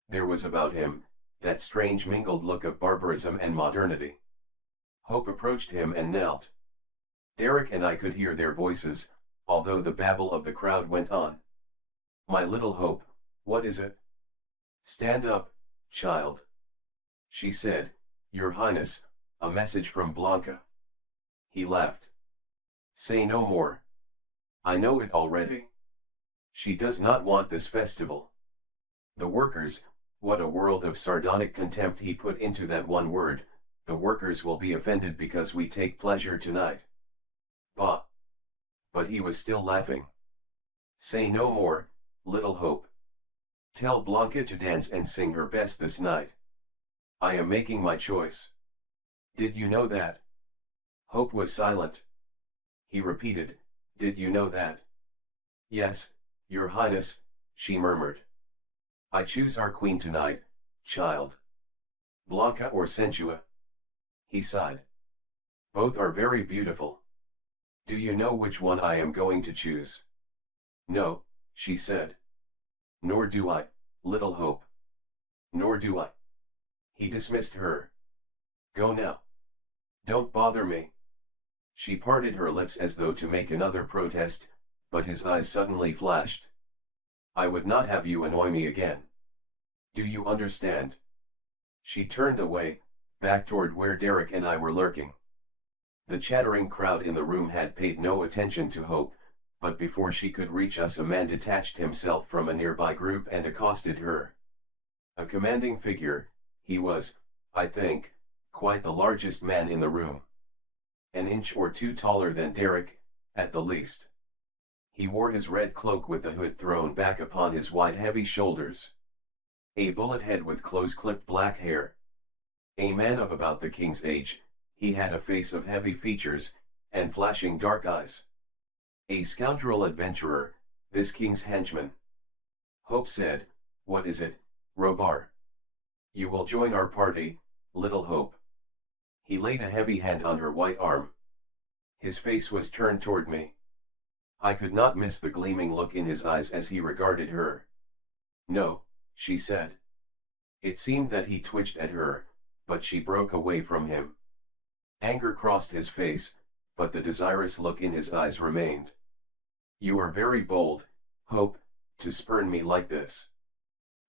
There was about him, that strange mingled look of barbarism and modernity. Hope approached him and knelt. Derek and I could hear their voices, although the babble of the crowd went on. "My little Hope, what is it?" "Stand up, child," she said, "Your Highness, a message from Blanca." He laughed. "Say no more. I know it already. She does not want this festival. The workers," what a world of sardonic contempt he put into that one word, "the workers will be offended because we take pleasure tonight. Bah! But he was still laughing. Say no more, little Hope. Tell Blanca to dance and sing her best this night. I am making my choice. Did you know that? Hope was silent. He repeated, did you know that? Yes, your highness, she murmured. I choose our queen tonight, child. Blanca or Sensuo? He sighed. Both are very beautiful. Do you know which one I am going to choose? No, she said. Nor do I, little Hope. Nor do I. He dismissed her. Go now. Don't bother me. She parted her lips as though to make another protest, but his eyes suddenly flashed. I would not have you annoy me again. Do you understand? She turned away, back toward where Derek and I were lurking. The chattering crowd in the room had paid no attention to Hope, but before she could reach us a man detached himself from a nearby group and accosted her. A commanding figure, he was, I think, quite the largest man in the room. An inch or two taller than Derek, at the least. He wore his red cloak with the hood thrown back upon his wide heavy shoulders. A bullet head with close-clipped black hair. A man of about the king's age, he had a face of heavy features, and flashing dark eyes. A scoundrel adventurer, this king's henchman. Hope said, what is it, Robar? You will join our party, little Hope. He laid a heavy hand on her white arm. His face was turned toward me. I could not miss the gleaming look in his eyes as he regarded her. No, she said. It seemed that he twitched at her, but she broke away from him. Anger crossed his face, but the desirous look in his eyes remained. You are very bold, Hope, to spurn me like this.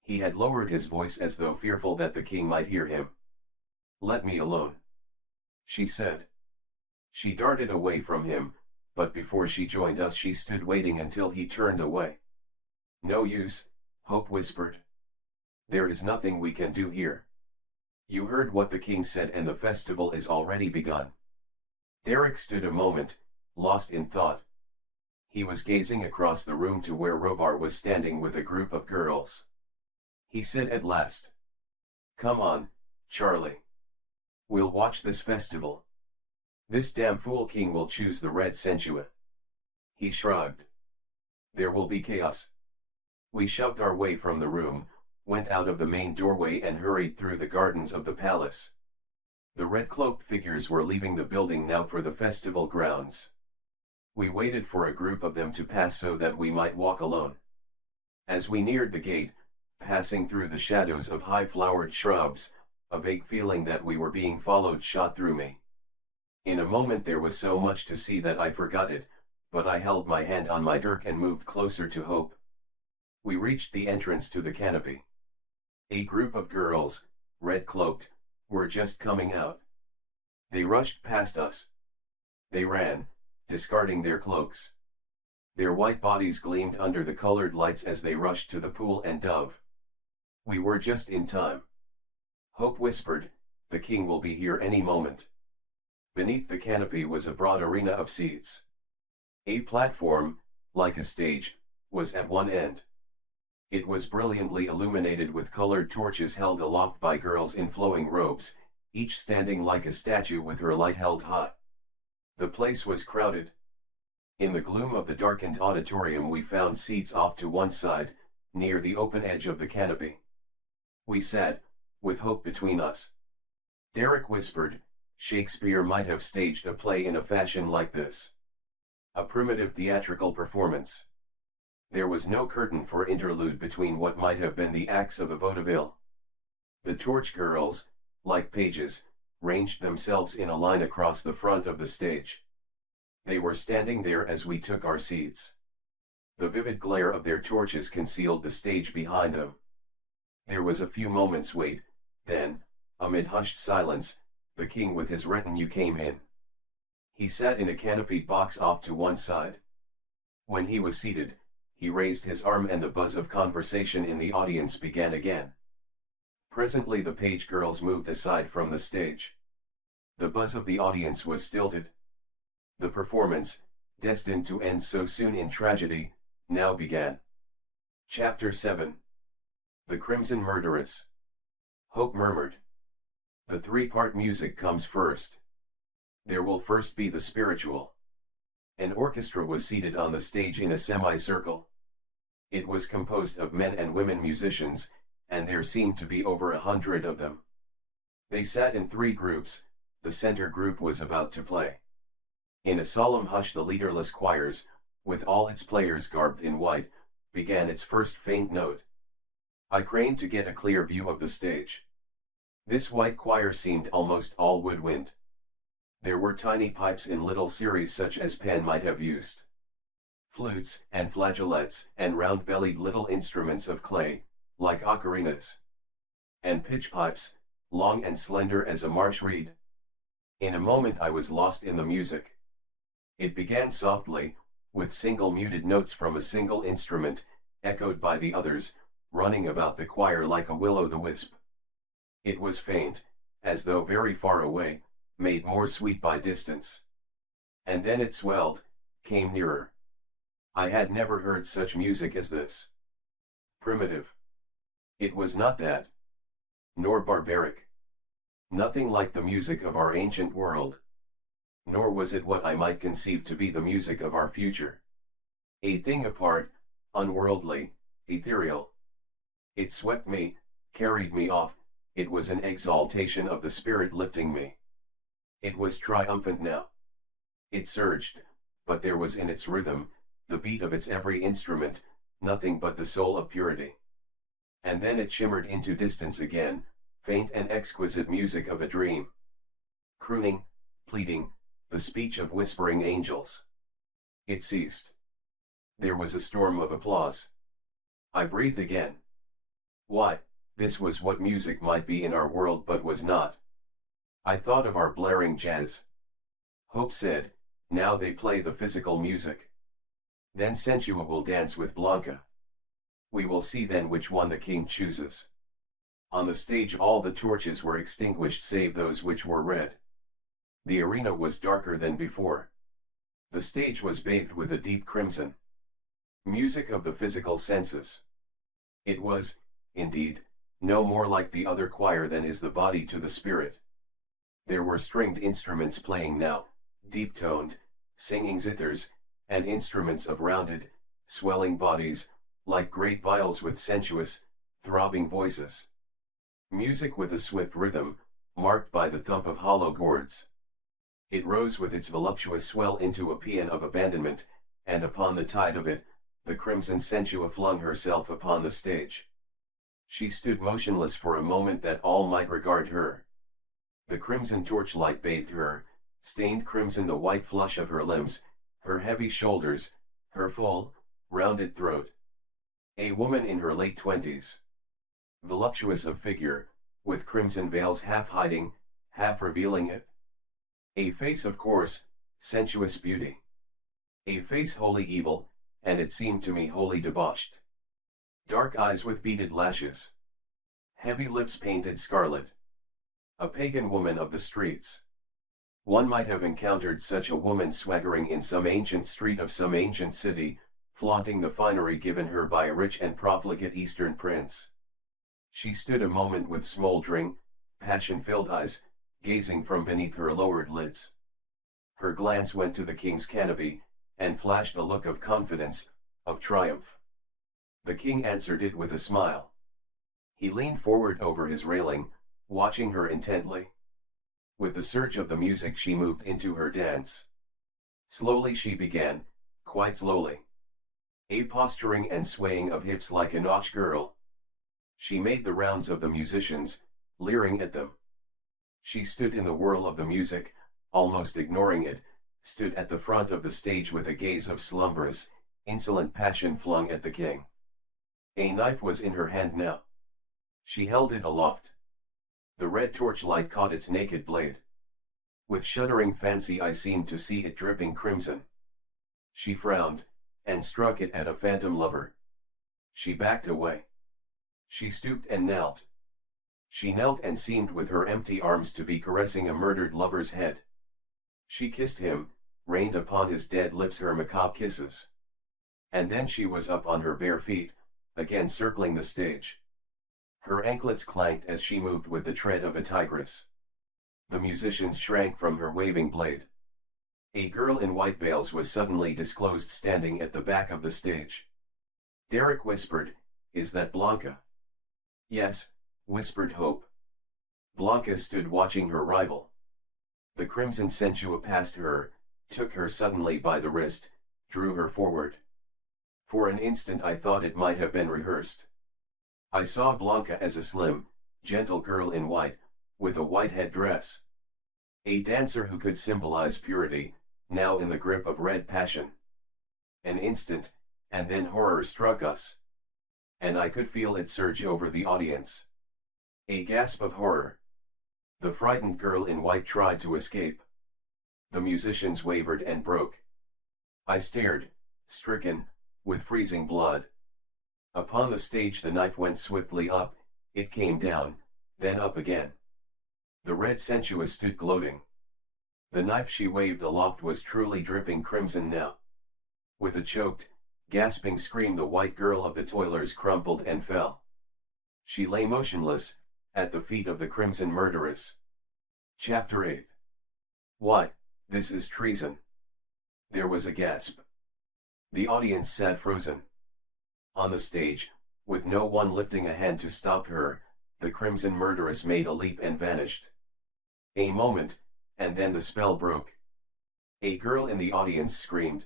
He had lowered his voice as though fearful that the king might hear him. Let me alone, she said. She darted away from him, but before she joined us she stood waiting until he turned away. No use, Hope whispered. There is nothing we can do here. You heard what the king said and the festival is already begun. Derek stood a moment, lost in thought. He was gazing across the room to where Robar was standing with a group of girls. He said at last. Come on, Charlie. We'll watch this festival. This damn fool king will choose the red Sensuo. He shrugged. There will be chaos. We shoved our way from the room, went out of the main doorway and hurried through the gardens of the palace. The red-cloaked figures were leaving the building now for the festival grounds. We waited for a group of them to pass so that we might walk alone. As we neared the gate, passing through the shadows of high-flowered shrubs, a vague feeling that we were being followed shot through me. In a moment there was so much to see that I forgot it, but I held my hand on my dirk and moved closer to Hope. We reached the entrance to the canopy. A group of girls, red-cloaked, were just coming out. They rushed past us. They ran, discarding their cloaks. Their white bodies gleamed under the colored lights as they rushed to the pool and dove. We were just in time. Hope whispered, the king will be here any moment. Beneath the canopy was a broad arena of seats. A platform, like a stage, was at one end. It was brilliantly illuminated with colored torches held aloft by girls in flowing robes, each standing like a statue with her light held high. The place was crowded. In the gloom of the darkened auditorium we found seats off to one side, near the open edge of the canopy. We sat, with Hope between us. Derek whispered, Shakespeare might have staged a play in a fashion like this. A primitive theatrical performance. There was no curtain for interlude between what might have been the acts of a vaudeville. The torch girls, like pages, ranged themselves in a line across the front of the stage. They were standing there as we took our seats. The vivid glare of their torches concealed the stage behind them. There was a few moments' wait, then, amid hushed silence, the king with his retinue came in. He sat in a canopied box off to one side. When he was seated, he raised his arm and the buzz of conversation in the audience began again. Presently the page girls moved aside from the stage. The buzz of the audience was stilted. The performance, destined to end so soon in tragedy, now began. Chapter 7. The Crimson Murderess. Hope murmured. The three-part music comes first. There will first be the spiritual. An orchestra was seated on the stage in a semicircle. It was composed of men and women musicians, and there seemed to be over 100 of them. They sat in three groups. The center group was about to play. In a solemn hush the leaderless choirs, with all its players garbed in white, began its first faint note. I craned to get a clear view of the stage. This white choir seemed almost all woodwind. There were tiny pipes in little series such as Pan might have used. Flutes, and flageolets, and round-bellied little instruments of clay, like ocarinas. And pitch pipes, long and slender as a marsh reed. In a moment I was lost in the music. It began softly, with single muted notes from a single instrument, echoed by the others, running about the choir like a will-o'-the-wisp. It was faint, as though very far away, made more sweet by distance. And then it swelled, came nearer. I had never heard such music as this. Primitive. It was not that. Nor barbaric. Nothing like the music of our ancient world. Nor was it what I might conceive to be the music of our future. A thing apart, unworldly, ethereal. It swept me, carried me off, it was an exaltation of the spirit lifting me. It was triumphant now. It surged, but there was in its rhythm, the beat of its every instrument, nothing but the soul of purity. And then it shimmered into distance again, faint and exquisite music of a dream. Crooning, pleading, the speech of whispering angels. It ceased. There was a storm of applause. I breathed again. Why, this was what music might be in our world but was not. I thought of our blaring jazz. Hope said, now they play the physical music. Then Sensual will dance with Blanca. We will see then which one the king chooses. On the stage all the torches were extinguished save those which were red. The arena was darker than before. The stage was bathed with a deep crimson. Music of the physical senses. It was, indeed, no more like the other choir than is the body to the spirit. There were stringed instruments playing now, deep-toned, singing zithers, and instruments of rounded, swelling bodies, like great viols with sensuous, throbbing voices. Music with a swift rhythm, marked by the thump of hollow gourds. It rose with its voluptuous swell into a paean of abandonment, and upon the tide of it, the crimson Sensual flung herself upon the stage. She stood motionless for a moment that all might regard her. The crimson torchlight bathed her, stained crimson the white flush of her limbs, her heavy shoulders, her full, rounded throat. A woman in her late 20s. Voluptuous of figure, with crimson veils half hiding, half revealing it. A face of coarse, sensuous beauty. A face wholly evil, and it seemed to me wholly debauched. Dark eyes with beaded lashes. Heavy lips painted scarlet. A pagan woman of the streets. One might have encountered such a woman swaggering in some ancient street of some ancient city, flaunting the finery given her by a rich and profligate Eastern prince. She stood a moment with smoldering, passion-filled eyes, gazing from beneath her lowered lids. Her glance went to the king's canopy, and flashed a look of confidence, of triumph. The king answered it with a smile. He leaned forward over his railing, watching her intently. With the surge of the music she moved into her dance. Slowly she began, quite slowly. A posturing and swaying of hips like a nautch girl. She made the rounds of the musicians, leering at them. She stood in the whirl of the music, almost ignoring it, stood at the front of the stage with a gaze of slumberous, insolent passion flung at the king. A knife was in her hand now. She held it aloft. The red torchlight caught its naked blade. With shuddering fancy I seemed to see it dripping crimson. She frowned, and struck it at a phantom lover. She backed away. She stooped and knelt. She knelt and seemed with her empty arms to be caressing a murdered lover's head. She kissed him, rained upon his dead lips her macabre kisses. And then she was up on her bare feet, again circling the stage. Her anklets clanked as she moved with the tread of a tigress. The musicians shrank from her waving blade. A girl in white veils was suddenly disclosed standing at the back of the stage. Derek whispered, "Is that Blanca?" "Yes," whispered Hope. Blanca stood watching her rival. The crimson sensual passed her, took her suddenly by the wrist, drew her forward. For an instant I thought it might have been rehearsed. I saw Blanca as a slim, gentle girl in white, with a white headdress. A dancer who could symbolize purity, now in the grip of red passion. An instant, and then horror struck us. And I could feel it surge over the audience. A gasp of horror. The frightened girl in white tried to escape. The musicians wavered and broke. I stared, stricken, with freezing blood. Upon the stage the knife went swiftly up, it came down, then up again. The red sensuous stood gloating. The knife she waved aloft was truly dripping crimson now. With a choked, gasping scream the white girl of the toilers crumpled and fell. She lay motionless, at the feet of the crimson murderess. Chapter 8. Why, this is treason. There was a gasp. The audience sat frozen. On the stage, with no one lifting a hand to stop her, the crimson murderess made a leap and vanished. A moment, and then the spell broke. A girl in the audience screamed.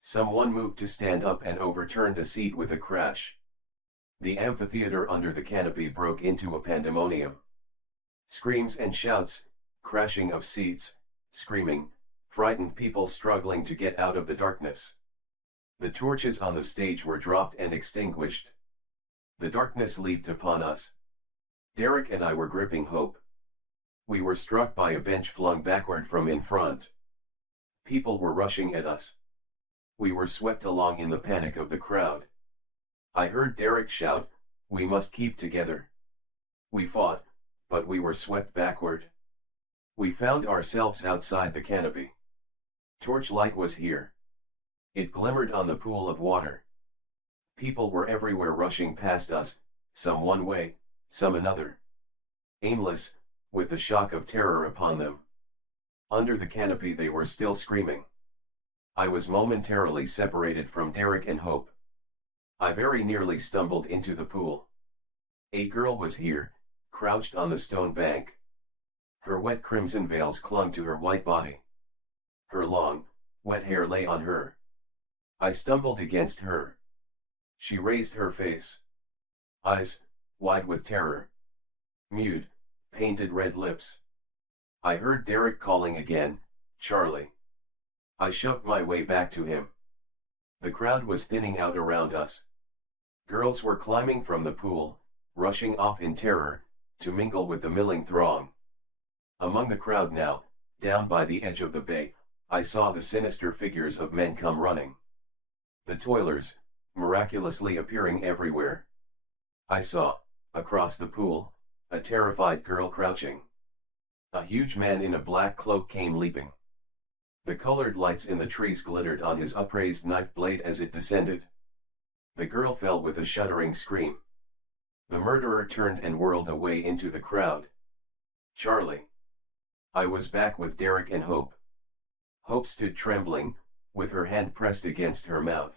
Someone moved to stand up and overturned a seat with a crash. The amphitheater under the canopy broke into a pandemonium. Screams and shouts, crashing of seats, screaming, frightened people struggling to get out of the darkness. The torches on the stage were dropped and extinguished. The darkness leaped upon us. Derek and I were gripping Hope. We were struck by a bench flung backward from in front. People were rushing at us. We were swept along in the panic of the crowd. I heard Derek shout, "We must keep together." We fought, but we were swept backward. We found ourselves outside the canopy. Torchlight was here. It glimmered on the pool of water. People were everywhere rushing past us, some one way, some another. Aimless, with the shock of terror upon them. Under the canopy they were still screaming. I was momentarily separated from Derek and Hope. I very nearly stumbled into the pool. A girl was here, crouched on the stone bank. Her wet crimson veils clung to her white body. Her long, wet hair lay on her. I stumbled against her. She raised her face. Eyes, wide with terror. Mute, painted red lips. I heard Derek calling again, "Charlie." I shoved my way back to him. The crowd was thinning out around us. Girls were climbing from the pool, rushing off in terror, to mingle with the milling throng. Among the crowd now, down by the edge of the bay, I saw the sinister figures of men come running. The toilers, miraculously appearing everywhere. I saw, across the pool, a terrified girl crouching. A huge man in a black cloak came leaping. The colored lights in the trees glittered on his upraised knife blade as it descended. The girl fell with a shuddering scream. The murderer turned and whirled away into the crowd. Charlie. I was back with Derek and Hope. Hope stood trembling, with her hand pressed against her mouth.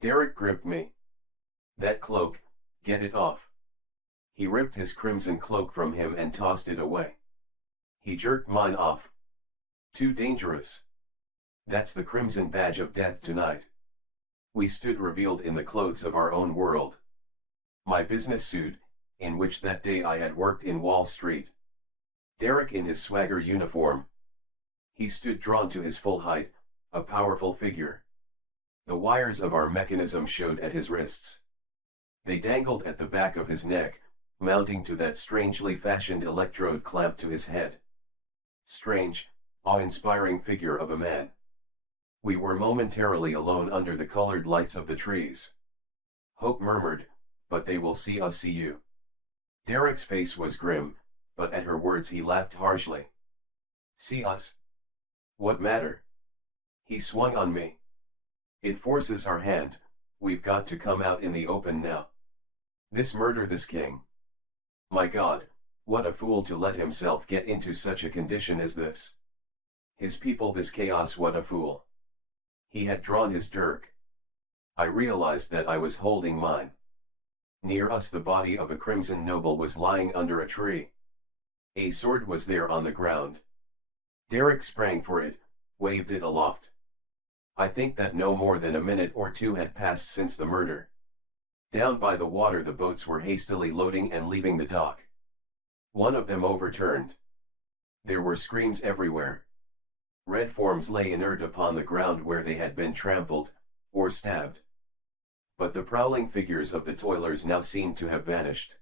Derek gripped me. "That cloak, get it off." He ripped his crimson cloak from him and tossed it away. He jerked mine off. "Too dangerous. That's the crimson badge of death tonight." We stood revealed in the clothes of our own world. My business suit, in which that day I had worked in Wall Street. Derek in his swagger uniform. He stood drawn to his full height, a powerful figure. The wires of our mechanism showed at his wrists. They dangled at the back of his neck, mounting to that strangely fashioned electrode clamp to his head. Strange, awe-inspiring figure of a man. We were momentarily alone under the colored lights of the trees. Hope murmured, "But they will see us see you." Derek's face was grim, but at her words he laughed harshly. "See us? What matter? He swung on me. It forces our hand, we've got to come out in the open now. This king. My God, what a fool to let himself get into such a condition as this. His people this chaos, what a fool. He had drawn his dirk. I realized that I was holding mine. Near us the body of a crimson noble was lying under a tree. A sword was there on the ground. Derek sprang for it, waved it aloft. I think that no more than a minute or two had passed since the murder. Down by the water the boats were hastily loading and leaving the dock. One of them overturned. There were screams everywhere. Red forms lay inert upon the ground where they had been trampled, or stabbed. But the prowling figures of the toilers now seemed to have vanished.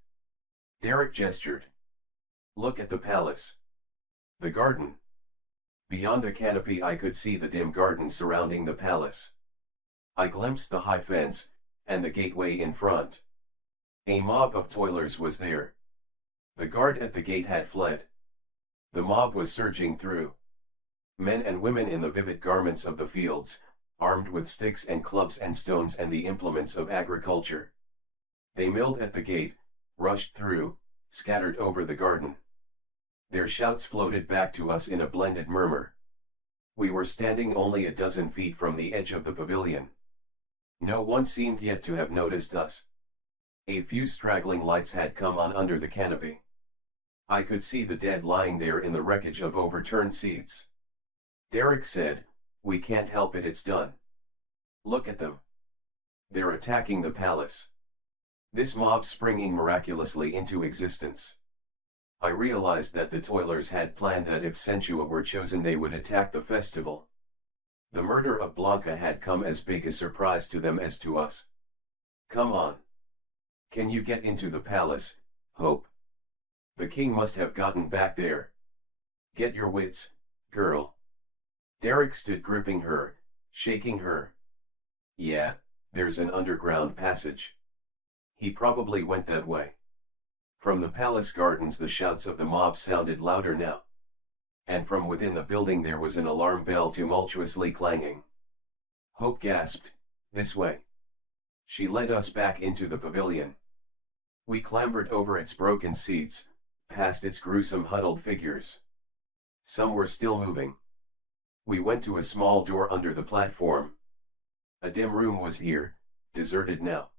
Derek gestured. Look at the palace. The garden. Beyond the canopy I could see the dim garden surrounding the palace. I glimpsed the high fence, and the gateway in front. A mob of toilers was there. The guard at the gate had fled. The mob was surging through. Men and women in the vivid garments of the fields, armed with sticks and clubs and stones and the implements of agriculture. They milled at the gate, rushed through, scattered over the garden. Their shouts floated back to us in a blended murmur. We were standing only a dozen feet from the edge of the pavilion. No one seemed yet to have noticed us. A few straggling lights had come on under the canopy. I could see the dead lying there in the wreckage of overturned seats. Derek said, "We can't help it, it's done. Look at them. They're attacking the palace. This mob springing miraculously into existence." I realized that the toilers had planned that if Sentua were chosen they would attack the festival. The murder of Blanca had come as big a surprise to them as to us. Come on. Can you get into the palace, Hope? The king must have gotten back there. Get your wits, girl. Derek stood gripping her, shaking her. Yeah, there's an underground passage. He probably went that way. From the palace gardens the shouts of the mob sounded louder now. And from within the building there was an alarm bell tumultuously clanging. Hope gasped, "This way." She led us back into the pavilion. We clambered over its broken seats, past its gruesome huddled figures. Some were still moving. We went to a small door under the platform. A dim room was here, deserted now.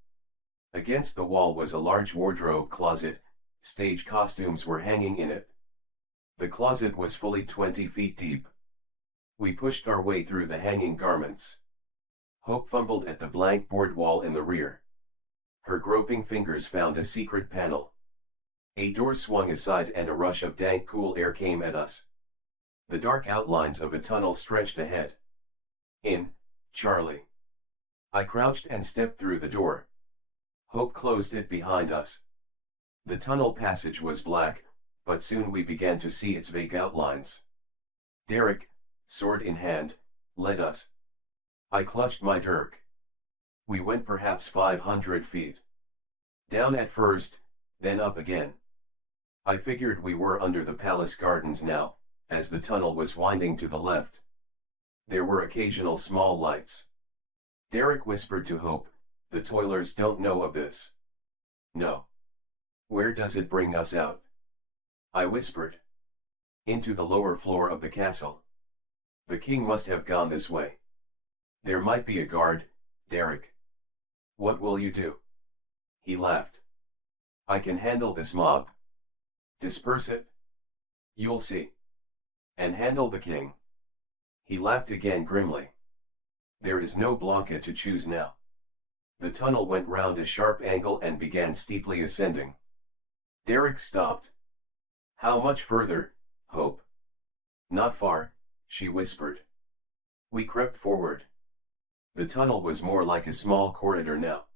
Against the wall was a large wardrobe closet, stage costumes were hanging in it. The closet was fully 20 feet deep. We pushed our way through the hanging garments. Hope fumbled at the blank board wall in the rear. Her groping fingers found a secret panel. A door swung aside and a rush of dank cool air came at us. The dark outlines of a tunnel stretched ahead. In, Charlie. I crouched and stepped through the door. Hope closed it behind us. The tunnel passage was black, but soon we began to see its vague outlines. Derek, sword in hand, led us. I clutched my dirk. We went perhaps 500 feet. Down at first, then up again. I figured we were under the palace gardens now, as the tunnel was winding to the left. There were occasional small lights. Derek whispered to Hope, "The toilers don't know of this." "No. Where does it bring us out?" I whispered. "Into the lower floor of the castle. The king must have gone this way. There might be a guard, Derek." "What will you do?" He laughed. "I can handle this mob. Disperse it. You'll see. And handle the king." He laughed again grimly. "There is no Blanca to choose now." The tunnel went round a sharp angle and began steeply ascending. Derek stopped. "How much further, Hope?" "Not far," she whispered. We crept forward. The tunnel was more like a small corridor now.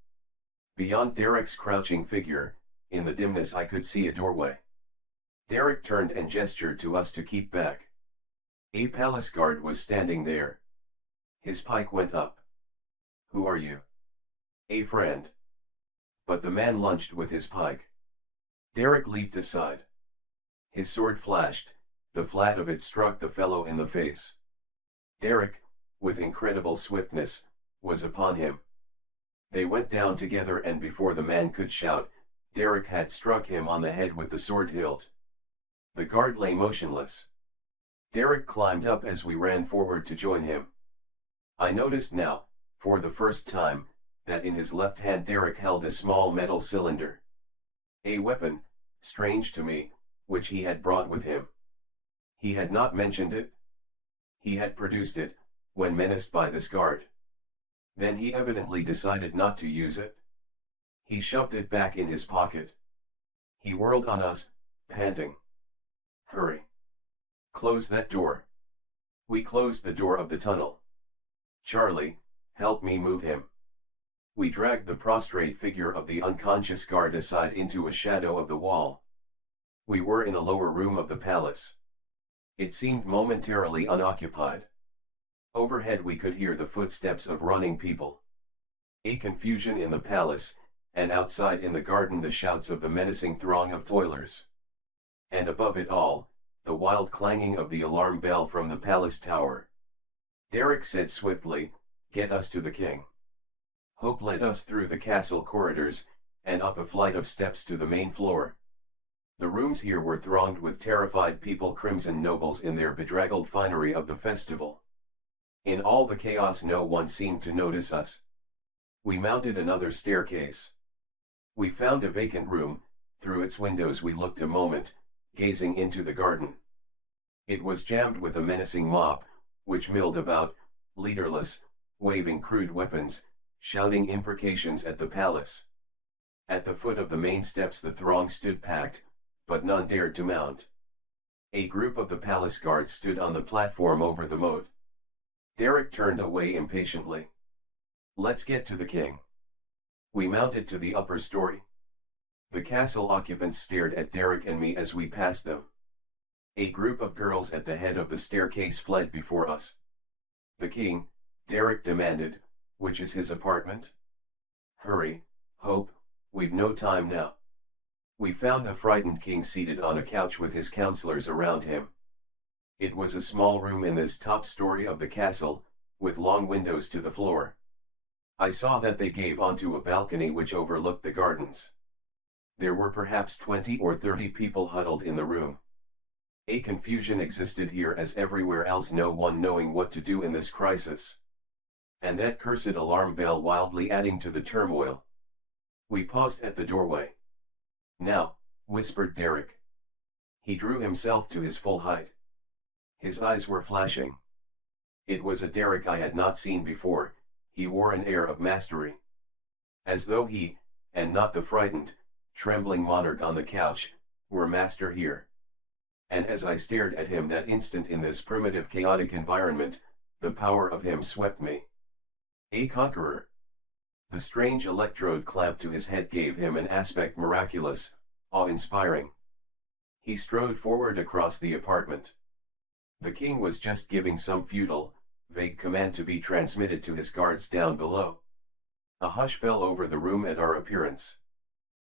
Beyond Derek's crouching figure, in the dimness I could see a doorway. Derek turned and gestured to us to keep back. A palace guard was standing there. His pike went up. "Who are you?" "A friend." But the man lunged with his pike. Derek leaped aside. His sword flashed, the flat of it struck the fellow in the face. "Derek, with incredible swiftness, was upon him. They went down together, and before the man could shout, Derek had struck him on the head with the sword hilt. The guard lay motionless. Derek climbed up as we ran forward to join him. I noticed now, for the first time, that in his left hand Derek held a small metal cylinder. A weapon, strange to me, which he had brought with him. He had not mentioned it. He had produced it, when menaced by this guard. Then he evidently decided not to use it. He shoved it back in his pocket. He whirled on us, panting. Hurry! Close that door. We closed the door of the tunnel. Charlie, help me move him. We dragged the prostrate figure of the unconscious guard aside into a shadow of the wall. We were in a lower room of the palace. It seemed momentarily unoccupied. Overhead we could hear the footsteps of running people. A confusion in the palace, and outside in the garden the shouts of the menacing throng of toilers. And above it all, the wild clanging of the alarm bell from the palace tower. Derek said swiftly, "Get us to the king." Hope led us through the castle corridors, and up a flight of steps to the main floor. The rooms here were thronged with terrified people, crimson nobles in their bedraggled finery of the festival. In all the chaos no one seemed to notice us. We mounted another staircase. We found a vacant room. Through its windows we looked a moment, gazing into the garden. It was jammed with a menacing mob, which milled about, leaderless, waving crude weapons, shouting imprecations at the palace. At the foot of the main steps the throng stood packed, but none dared to mount. A group of the palace guards stood on the platform over the moat. Derek turned away impatiently. "Let's get to the king." We mounted to the upper story. The castle occupants stared at Derek and me as we passed them. A group of girls at the head of the staircase fled before us. "The king," Derek demanded, "which is his apartment?" "Hurry, Hope, we've no time now." We found the frightened king seated on a couch with his counselors around him. It was a small room in this top story of the castle, with long windows to the floor. I saw that they gave onto a balcony which overlooked the gardens. There were perhaps 20 or 30 people huddled in the room. A confusion existed here as everywhere else, no one knowing what to do in this crisis. And that cursed alarm bell wildly adding to the turmoil. We paused at the doorway. "Now," whispered Derek. He drew himself to his full height. His eyes were flashing. It was a Derek I had not seen before. He wore an air of mastery. As though he, and not the frightened, trembling monarch on the couch, were master here. And as I stared at him that instant in this primitive chaotic environment, the power of him swept me. A conqueror. The strange electrode clamped to his head gave him an aspect miraculous, awe-inspiring. He strode forward across the apartment. The king was just giving some futile, vague command to be transmitted to his guards down below. A hush fell over the room at our appearance.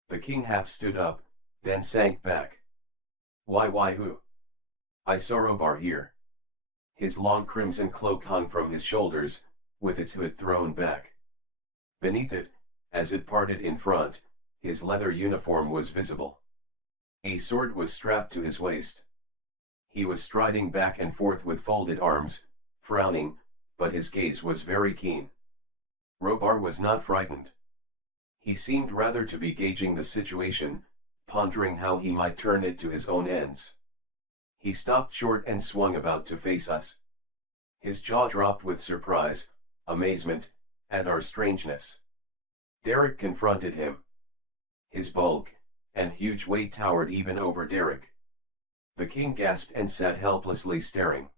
The king half stood up, then sank back. Why who?" I saw Robar here. His long crimson cloak hung from his shoulders, with its hood thrown back. Beneath it, as it parted in front, his leather uniform was visible. A sword was strapped to his waist. He was striding back and forth with folded arms, frowning, but his gaze was very keen. Robar was not frightened. He seemed rather to be gauging the situation, pondering how he might turn it to his own ends. He stopped short and swung about to face us. His jaw dropped with surprise, amazement, at our strangeness. Derek confronted him. His bulk and huge weight towered even over Derek. The king gasped and sat helplessly staring.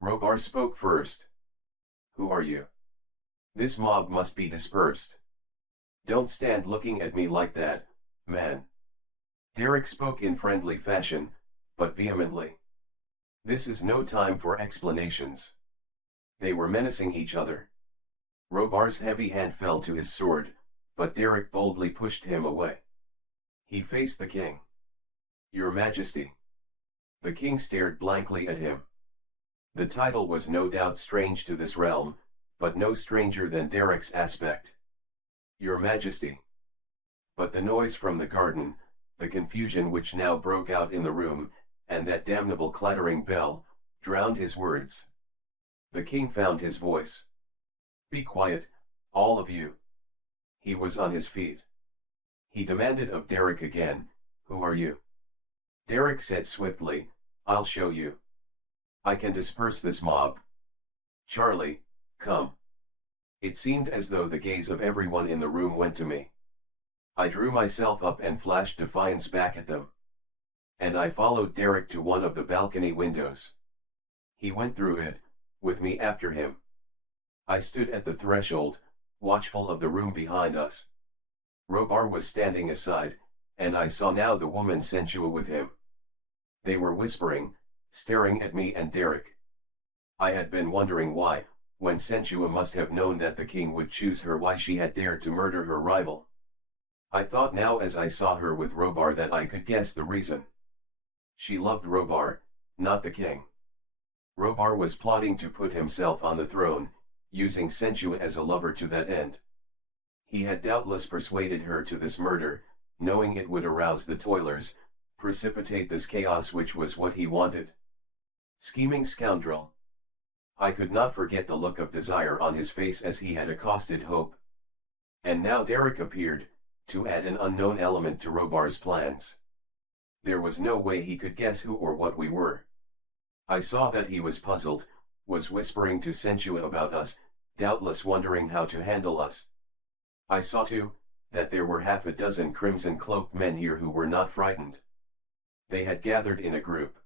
Robar spoke first. "Who are you? This mob must be dispersed. Don't stand looking at me like that, man." Derek spoke in friendly fashion, but vehemently. "This is no time for explanations." They were menacing each other. Robar's heavy hand fell to his sword, but Derek boldly pushed him away. He faced the king. "Your Majesty." The king stared blankly at him. The title was no doubt strange to this realm, but no stranger than Derek's aspect. Your Majesty. But the noise from the garden, the confusion which now broke out in the room, and that damnable clattering bell, drowned his words. The king found his voice. Be quiet, all of you. He was on his feet. He demanded of Derek again, who are you? Derek said swiftly, I'll show you. I can disperse this mob. Charlie, come. It seemed as though the gaze of everyone in the room went to me. I drew myself up and flashed defiance back at them. And I followed Derek to one of the balcony windows. He went through it, with me after him. I stood at the threshold, watchful of the room behind us. Robar was standing aside, and I saw now the woman Sensual with him. They were whispering, staring at me and Derek. I had been wondering why, when Sensual must have known that the king would choose her, why she had dared to murder her rival. I thought now as I saw her with Robar that I could guess the reason. She loved Robar, not the king. Robar was plotting to put himself on the throne, using Sensual as a lover to that end. He had doubtless persuaded her to this murder, knowing it would arouse the toilers, precipitate this chaos, which was what he wanted. Scheming scoundrel. I could not forget the look of desire on his face as he had accosted Hope. And now Derek appeared, to add an unknown element to Robar's plans. There was no way he could guess who or what we were. I saw that he was puzzled, was whispering to Sensual about us, doubtless wondering how to handle us. I saw too, that there were half a dozen crimson-cloaked men here who were not frightened. They had gathered in a group.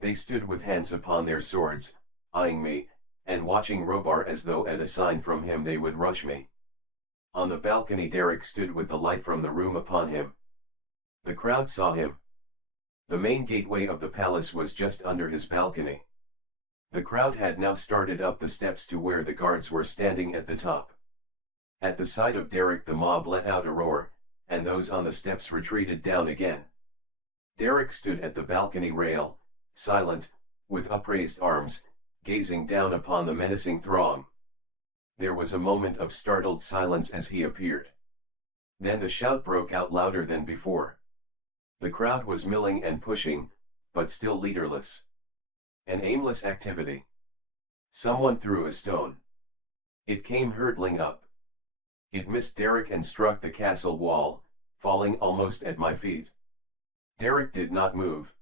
They stood with hands upon their swords, eyeing me, and watching Robar as though at a sign from him they would rush me. On the balcony Derek stood with the light from the room upon him. The crowd saw him. The main gateway of the palace was just under his balcony. The crowd had now started up the steps to where the guards were standing at the top. At the sight of Derek the mob let out a roar, and those on the steps retreated down again. Derek stood at the balcony rail, silent, with upraised arms, gazing down upon the menacing throng. There was a moment of startled silence as he appeared. Then the shout broke out louder than before. The crowd was milling and pushing, but still leaderless. An aimless activity. Someone threw a stone. It came hurtling up. It missed Derek and struck the castle wall, falling almost at my feet. Derek did not move.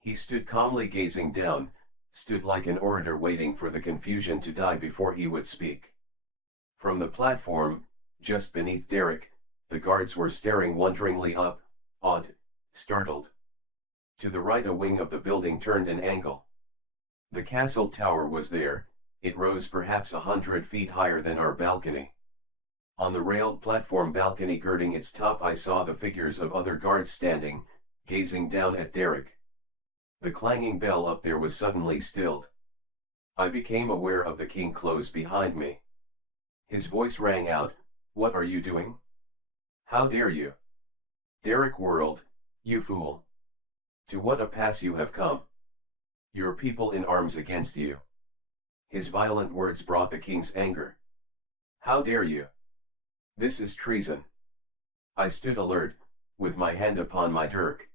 He stood calmly gazing down, stood like an orator waiting for the confusion to die before he would speak. From the platform, just beneath Derek, the guards were staring wonderingly up, awed, startled. To the right a wing of the building turned an angle. The castle tower was there, it rose perhaps 100 feet higher than our balcony. On the railed platform balcony girding its top I saw the figures of other guards standing, gazing down at Derek. The clanging bell up there was suddenly stilled. I became aware of the king close behind me. His voice rang out, "What are you doing? How dare you?" Derek whirled, "You fool! To what a pass you have come! Your people in arms against you." His violent words brought the king's anger. "How dare you? This is treason." I stood alert, with my hand upon my dirk.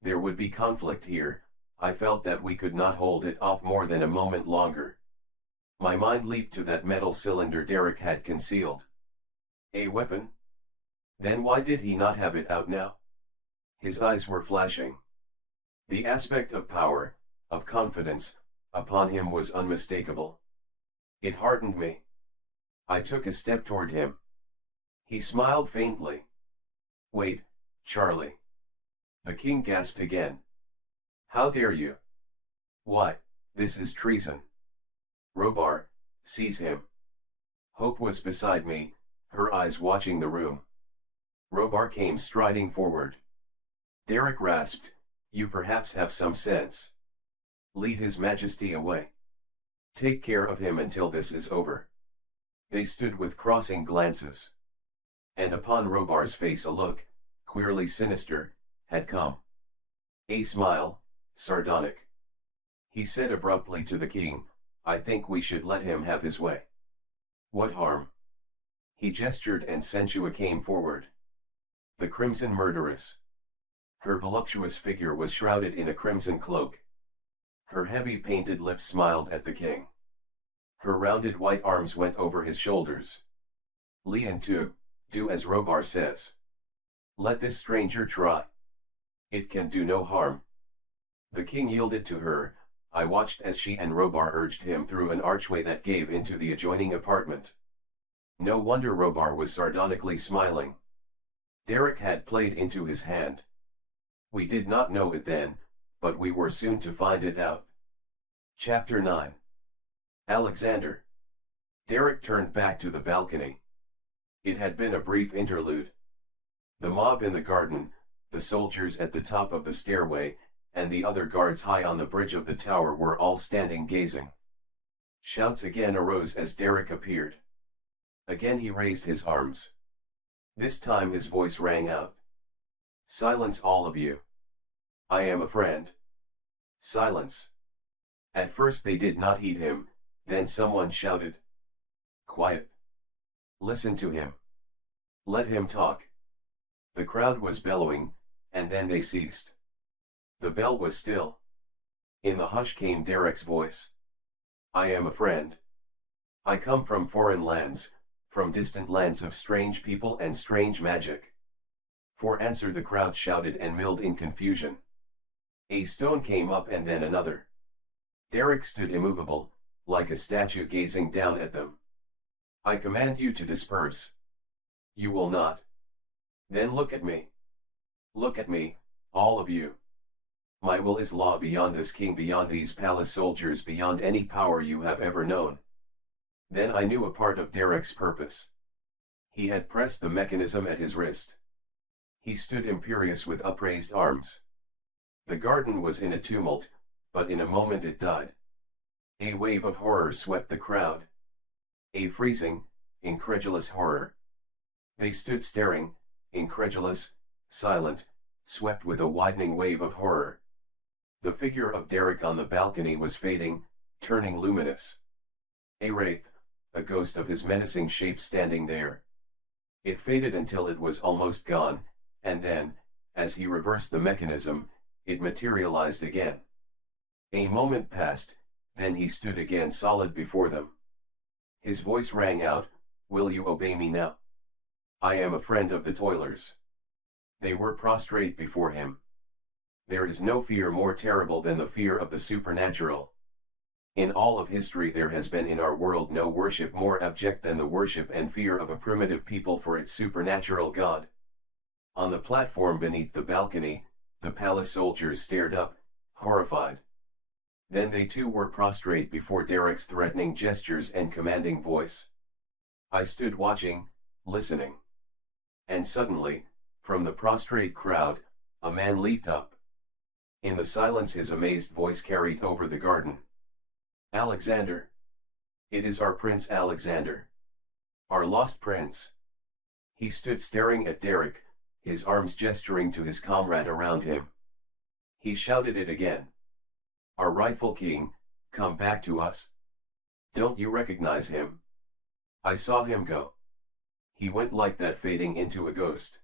There would be conflict here, I felt that we could not hold it off more than a moment longer. My mind leaped to that metal cylinder Derek had concealed. A weapon? Then why did he not have it out now? His eyes were flashing. The aspect of power, of confidence, upon him was unmistakable. It heartened me. I took a step toward him. He smiled faintly. "Wait, Charlie." The king gasped again. "How dare you? Why, this is treason. Robar, seize him." Hope was beside me, her eyes watching the room. Robar came striding forward. Derek rasped, "You perhaps have some sense. Lead His Majesty away. Take care of him until this is over." They stood with crossing glances. And upon Robar's face a look, queerly sinister, had come. A smile, sardonic. He said abruptly to the king, "I think we should let him have his way." "What harm?" He gestured and Sensuo came forward. The crimson murderess. Her voluptuous figure was shrouded in a crimson cloak. Her heavy painted lips smiled at the king. Her rounded white arms went over his shoulders. "Lian Tu, do as Robar says. Let this stranger try. It can do no harm." The king yielded to her. I watched as she and Robar urged him through an archway that gave into the adjoining apartment. No wonder Robar was sardonically smiling. Derek had played into his hand. We did not know it then, but we were soon to find it out. Chapter 9. Alexander. Derek turned back to the balcony. It had been a brief interlude. The mob in the garden, the soldiers at the top of the stairway, and the other guards high on the bridge of the tower were all standing gazing. Shouts again arose as Derek appeared. Again he raised his arms. This time his voice rang out. "Silence all of you. I am a friend." Silence. At first they did not heed him, then someone shouted. "Quiet. Listen to him. Let him talk." The crowd was bellowing, and then they ceased. The bell was still. In the hush came Derek's voice. "I am a friend. I come from foreign lands, from distant lands of strange people and strange magic." For answer the crowd shouted and milled in confusion. A stone came up and then another. Derek stood immovable, like a statue gazing down at them. "I command you to disperse." "You will not." "Then look at me. Look at me, all of you. My will is law beyond this king, beyond these palace soldiers, beyond any power you have ever known." Then I knew a part of Derek's purpose. He had pressed the mechanism at his wrist. He stood imperious with upraised arms. The garden was in a tumult, but in a moment it died. A wave of horror swept the crowd. A freezing, incredulous horror. They stood staring, incredulous, silent, swept with a widening wave of horror. The figure of Derek on the balcony was fading, turning luminous. A wraith, a ghost of his menacing shape standing there. It faded until it was almost gone, and then, as he reversed the mechanism, it materialized again. A moment passed, then he stood again solid before them. His voice rang out, "Will you obey me now? I am a friend of the toilers." They were prostrate before him. There is no fear more terrible than the fear of the supernatural. In all of history there has been in our world no worship more abject than the worship and fear of a primitive people for its supernatural God. On the platform beneath the balcony, the palace soldiers stared up, horrified. Then they too were prostrate before Derek's threatening gestures and commanding voice. I stood watching, listening. And suddenly, from the prostrate crowd, a man leaped up. In the silence his amazed voice carried over the garden. "Alexander! It is our Prince Alexander! Our lost prince!" He stood staring at Derek, his arms gesturing to his comrade around him. He shouted it again. "Our rightful king, come back to us! Don't you recognize him? I saw him go. He went like that, fading into a ghost.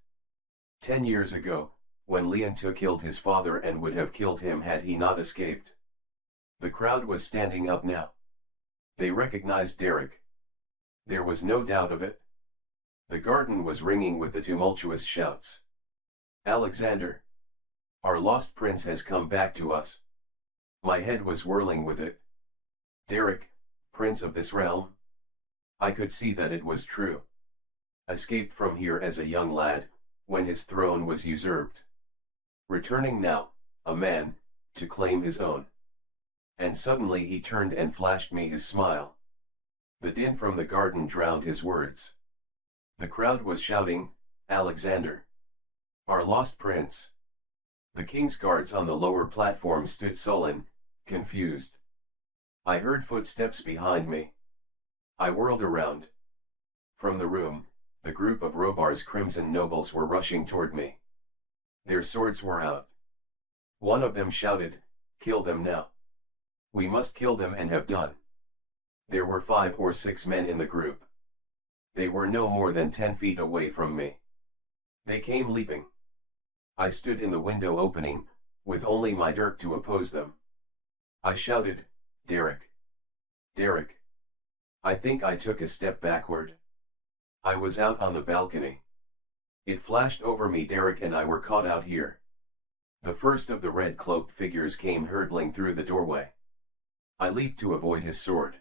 10 years ago, when Lian Tu killed his father and would have killed him had he not escaped." The crowd was standing up now. They recognized Derek. There was no doubt of it. The garden was ringing with the tumultuous shouts. "Alexander! Our lost prince has come back to us." My head was whirling with it. Derek, prince of this realm? I could see that it was true. Escaped from here as a young lad, when his throne was usurped. Returning now, a man, to claim his own. And suddenly he turned and flashed me his smile. The din from the garden drowned his words. The crowd was shouting, "Alexander! Our lost prince!" The king's guards on the lower platform stood sullen, confused. I heard footsteps behind me. I whirled around. From the room, the group of Robar's crimson nobles were rushing toward me. Their swords were out. One of them shouted, "Kill them now! We must kill them and have done. There were 5 or 6 men in the group. They were no more than 10 feet away from me. They came leaping. I stood in the window opening, with only my dirk to oppose them. I shouted, "Derek! Derek!" I think I took a step backward. I was out on the balcony. It flashed over me, Derek and I were caught out here. The first of the red-cloaked figures came hurtling through the doorway. I leaped to avoid his sword.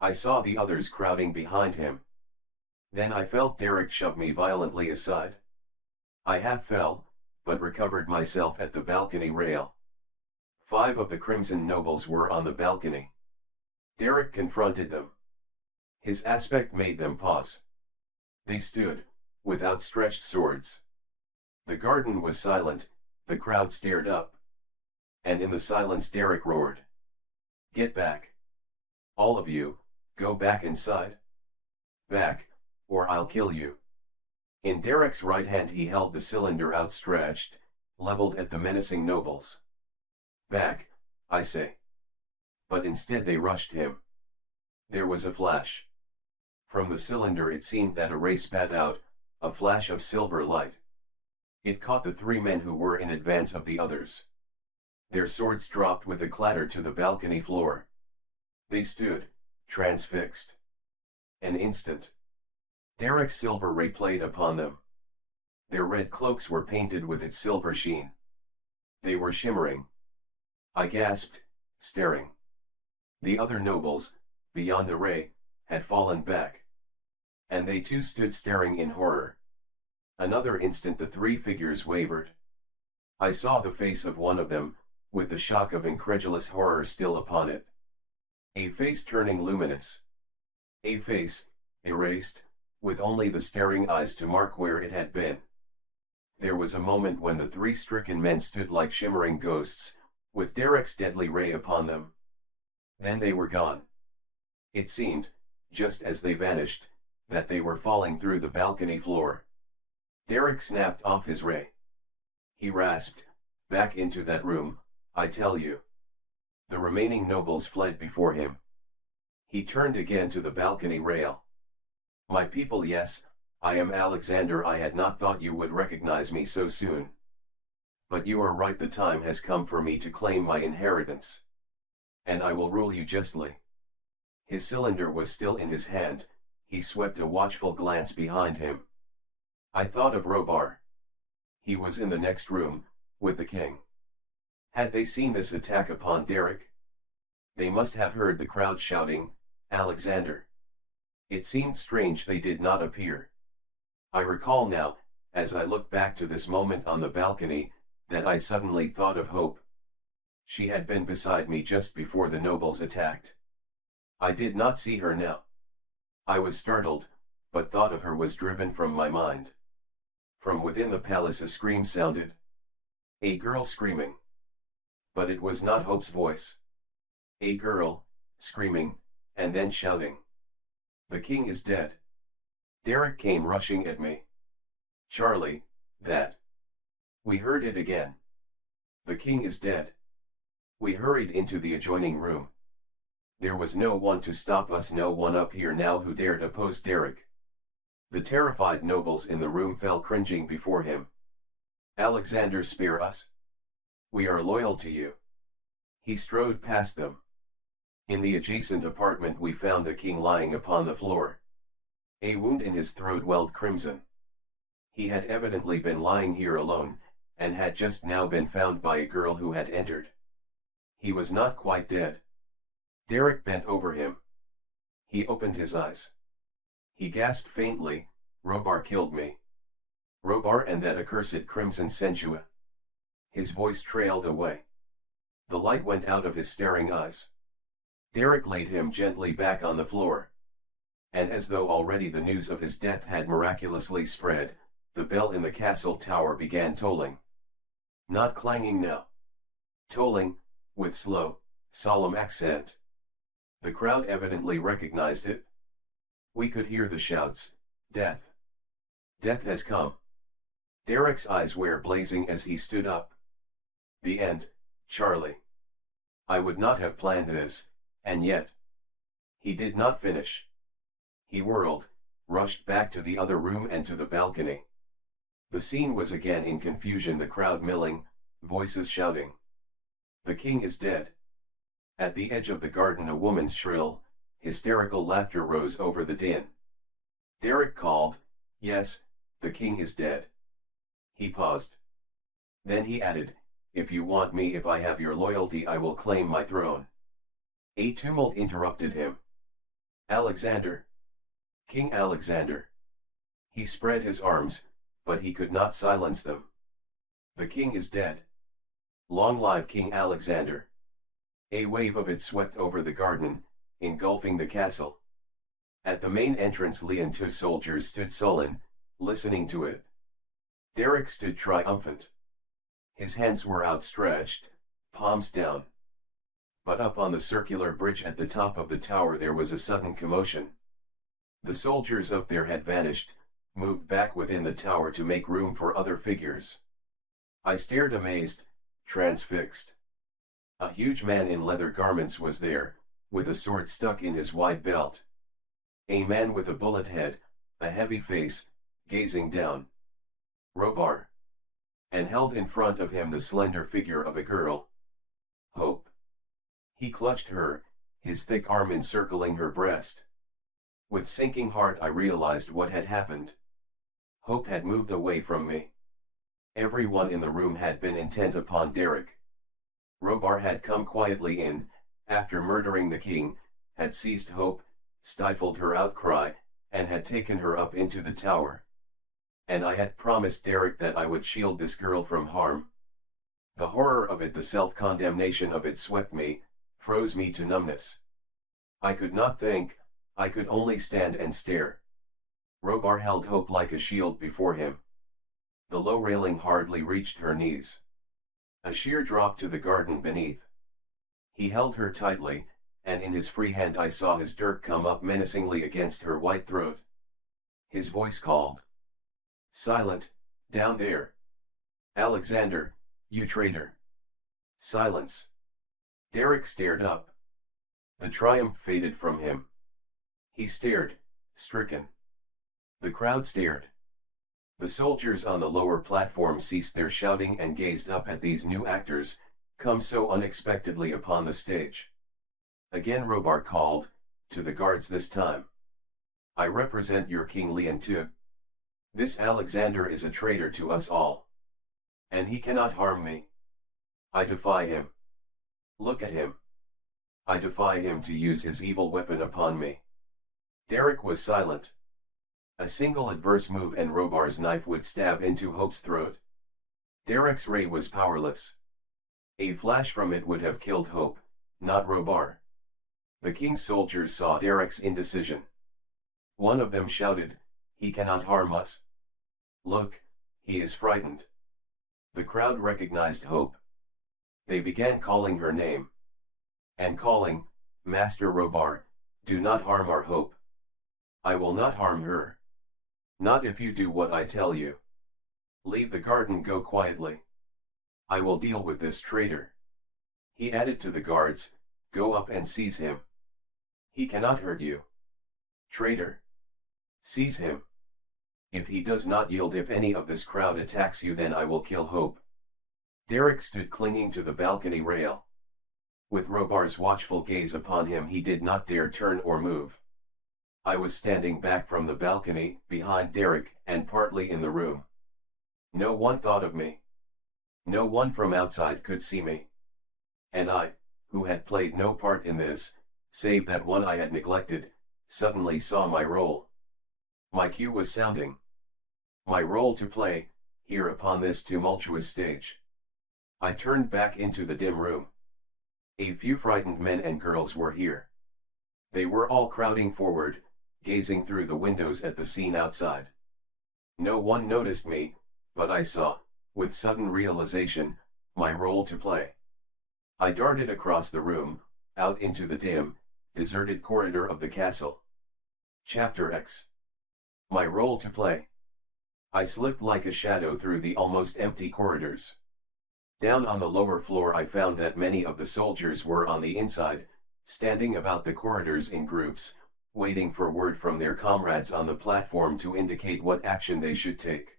I saw the others crowding behind him. Then I felt Derek shove me violently aside. I half fell, but recovered myself at the balcony rail. 5 of the Crimson nobles were on the balcony. Derek confronted them. His aspect made them pause. They stood, with outstretched swords. The garden was silent, the crowd stared up. And in the silence Derek roared. "Get back! All of you, go back inside! Back, or I'll kill you!" In Derek's right hand he held the cylinder outstretched, leveled at the menacing nobles. "Back, I say!" But instead they rushed him. There was a flash. From the cylinder it seemed that a ray spat out, a flash of silver light. It caught the 3 men who were in advance of the others. Their swords dropped with a clatter to the balcony floor. They stood, transfixed. An instant. Derek's silver ray played upon them. Their red cloaks were painted with its silver sheen. They were shimmering. I gasped, staring. The other nobles, beyond the ray, had fallen back. And they too stood staring in horror. Another instant the 3 figures wavered. I saw the face of one of them, with the shock of incredulous horror still upon it. A face turning luminous. A face, erased, with only the staring eyes to mark where it had been. There was a moment when the 3 stricken men stood like shimmering ghosts, with Derek's deadly ray upon them. Then they were gone. It seemed, just as they vanished, that they were falling through the balcony floor. Derek snapped off his ray. He rasped, "Back into that room, I tell you." The remaining nobles fled before him. He turned again to the balcony rail. "My people, yes, I am Alexander. I had not thought you would recognize me so soon. But you are right, the time has come for me to claim my inheritance. And I will rule you justly." His cylinder was still in his hand, he swept a watchful glance behind him. I thought of Robar. He was in the next room, with the king. Had they seen this attack upon Derek? They must have heard the crowd shouting, "Alexander!" It seemed strange they did not appear. I recall now, as I look back to this moment on the balcony, that I suddenly thought of Hope. She had been beside me just before the nobles attacked. I did not see her now. I was startled, but thought of her was driven from my mind. From within the palace a scream sounded. A girl screaming. But it was not Hope's voice. A girl, screaming, and then shouting. "The king is dead." Derek came rushing at me. "Charlie, that." We heard it again. "The king is dead." We hurried into the adjoining room. There was no one to stop us, no one up here now who dared oppose Derek. The terrified nobles in the room fell cringing before him. "Alexander, spare us. We are loyal to you." He strode past them. In the adjacent apartment we found the king lying upon the floor. A wound in his throat welled crimson. He had evidently been lying here alone, and had just now been found by a girl who had entered. He was not quite dead. Derek bent over him. He opened his eyes. He gasped faintly, "Robar killed me. Robar and that accursed Crimson Sentua." His voice trailed away. The light went out of his staring eyes. Derek laid him gently back on the floor. And as though already the news of his death had miraculously spread, the bell in the castle tower began tolling. Not clanging now. Tolling, with slow, solemn accent. The crowd evidently recognized it. We could hear the shouts, "Death! Death has come!" Derek's eyes were blazing as he stood up. "The end, Charlie. I would not have planned this, and yet. He did not finish. He whirled, rushed back to the other room and to the balcony. The scene was again in confusion, the crowd milling, voices shouting. The king is dead. At the edge of the garden a woman's shrill, hysterical laughter rose over the din. Derek called, "Yes, the king is dead." He paused. Then he added, "If you want me, if I have your loyalty, I will claim my throne." A tumult interrupted him. "Alexander! King Alexander!" He spread his arms, but he could not silence them. "The king is dead. Long live King Alexander!" A wave of it swept over the garden, engulfing the castle. At the main entrance two soldiers stood sullen, listening to it. Derek stood triumphant. His hands were outstretched, palms down. But up on the circular bridge at the top of the tower there was a sudden commotion. The soldiers up there had vanished, moved back within the tower to make room for other figures. I stared amazed, transfixed. A huge man in leather garments was there, with a sword stuck in his wide belt. A man with a bullet head, a heavy face, gazing down. Robar. And held in front of him the slender figure of a girl. Hope. He clutched her, his thick arm encircling her breast. With sinking heart I realized what had happened. Hope had moved away from me. Everyone in the room had been intent upon Derek. Robar had come quietly in, after murdering the king, had seized Hope, stifled her outcry, and had taken her up into the tower. And I had promised Derek that I would shield this girl from harm. The horror of it, the self-condemnation of it swept me, froze me to numbness. I could not think, I could only stand and stare. Robar held Hope like a shield before him. The low railing hardly reached her knees. A sheer drop to the garden beneath. He held her tightly, and in his free hand I saw his dirk come up menacingly against her white throat. His voice called. "Silent, down there! Alexander, you traitor! Silence!" Derek stared up. The triumph faded from him. He stared, stricken. The crowd stared. The soldiers on the lower platform ceased their shouting and gazed up at these new actors, come so unexpectedly upon the stage. Again Robar called, to the guards this time. "I represent your King Leon II. This Alexander is a traitor to us all. And he cannot harm me. I defy him. Look at him. I defy him to use his evil weapon upon me." Derek was silent. A single adverse move and Robar's knife would stab into Hope's throat. Derek's ray was powerless. A flash from it would have killed Hope, not Robar. The king's soldiers saw Derek's indecision. One of them shouted, "He cannot harm us. Look, he is frightened." The crowd recognized Hope. They began calling her name. And calling, "Master Robar, do not harm our Hope." "I will not harm her. Not if you do what I tell you. Leave the garden, go quietly. I will deal with this traitor." He added to the guards, "Go up and seize him. He cannot hurt you. Traitor! Seize him. If he does not yield, if any of this crowd attacks you, then I will kill Hope." Derek stood clinging to the balcony rail. With Robar's watchful gaze upon him he did not dare turn or move. I was standing back from the balcony, behind Derek, and partly in the room. No one thought of me. No one from outside could see me. And I, who had played no part in this, save that one I had neglected, suddenly saw my role. My cue was sounding. My role to play, here upon this tumultuous stage. I turned back into the dim room. A few frightened men and girls were here. They were all crowding forward, gazing through the windows at the scene outside. No one noticed me, but I saw, with sudden realization, my role to play. I darted across the room, out into the dim, deserted corridor of the castle. Chapter X. My role to play. I slipped like a shadow through the almost empty corridors. Down on the lower floor I found that many of the soldiers were on the inside, standing about the corridors in groups, waiting for word from their comrades on the platform to indicate what action they should take.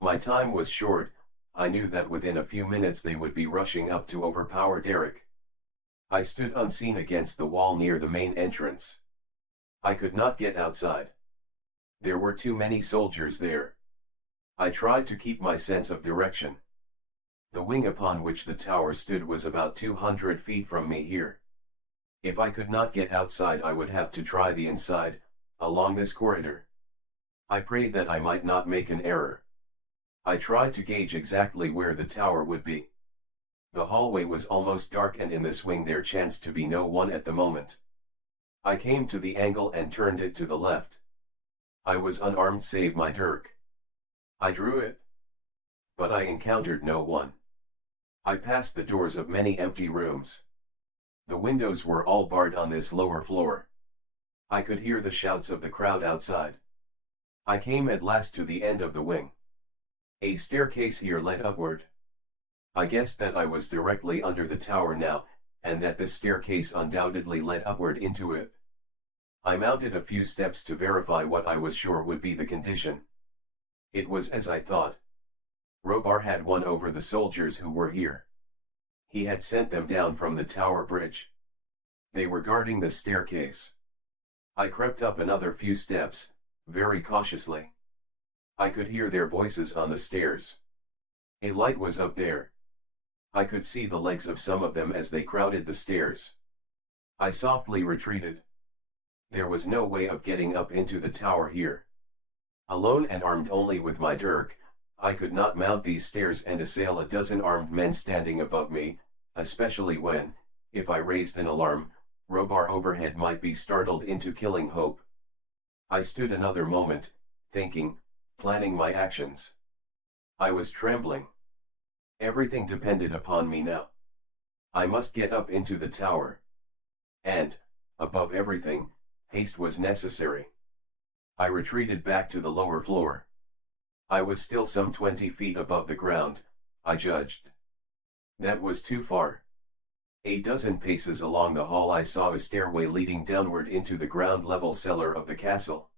My time was short. I knew that within a few minutes they would be rushing up to overpower Derek. I stood unseen against the wall near the main entrance. I could not get outside. There were too many soldiers there. I tried to keep my sense of direction. The wing upon which the tower stood was about 200 feet from me here. If I could not get outside I would have to try the inside, along this corridor. I prayed that I might not make an error. I tried to gauge exactly where the tower would be. The hallway was almost dark and in this wing there chanced to be no one at the moment. I came to the angle and turned it to the left. I was unarmed save my dirk. I drew it. But I encountered no one. I passed the doors of many empty rooms. The windows were all barred on this lower floor. I could hear the shouts of the crowd outside. I came at last to the end of the wing. A staircase here led upward. I guessed that I was directly under the tower now, and that this staircase undoubtedly led upward into it. I mounted a few steps to verify what I was sure would be the condition. It was as I thought. Robar had won over the soldiers who were here. He had sent them down from the tower bridge. They were guarding the staircase. I crept up another few steps, very cautiously. I could hear their voices on the stairs. A light was up there. I could see the legs of some of them as they crowded the stairs. I softly retreated. There was no way of getting up into the tower here. Alone and armed only with my dirk, I could not mount these stairs and assail a dozen armed men standing above me, especially when, if I raised an alarm, Robar overhead might be startled into killing Hope. I stood another moment, thinking, planning my actions. I was trembling. Everything depended upon me now. I must get up into the tower. And, above everything, haste was necessary. I retreated back to the lower floor. I was still some 20 feet above the ground, I judged. That was too far. A dozen paces along the hall I saw a stairway leading downward into the ground-level cellar of the castle.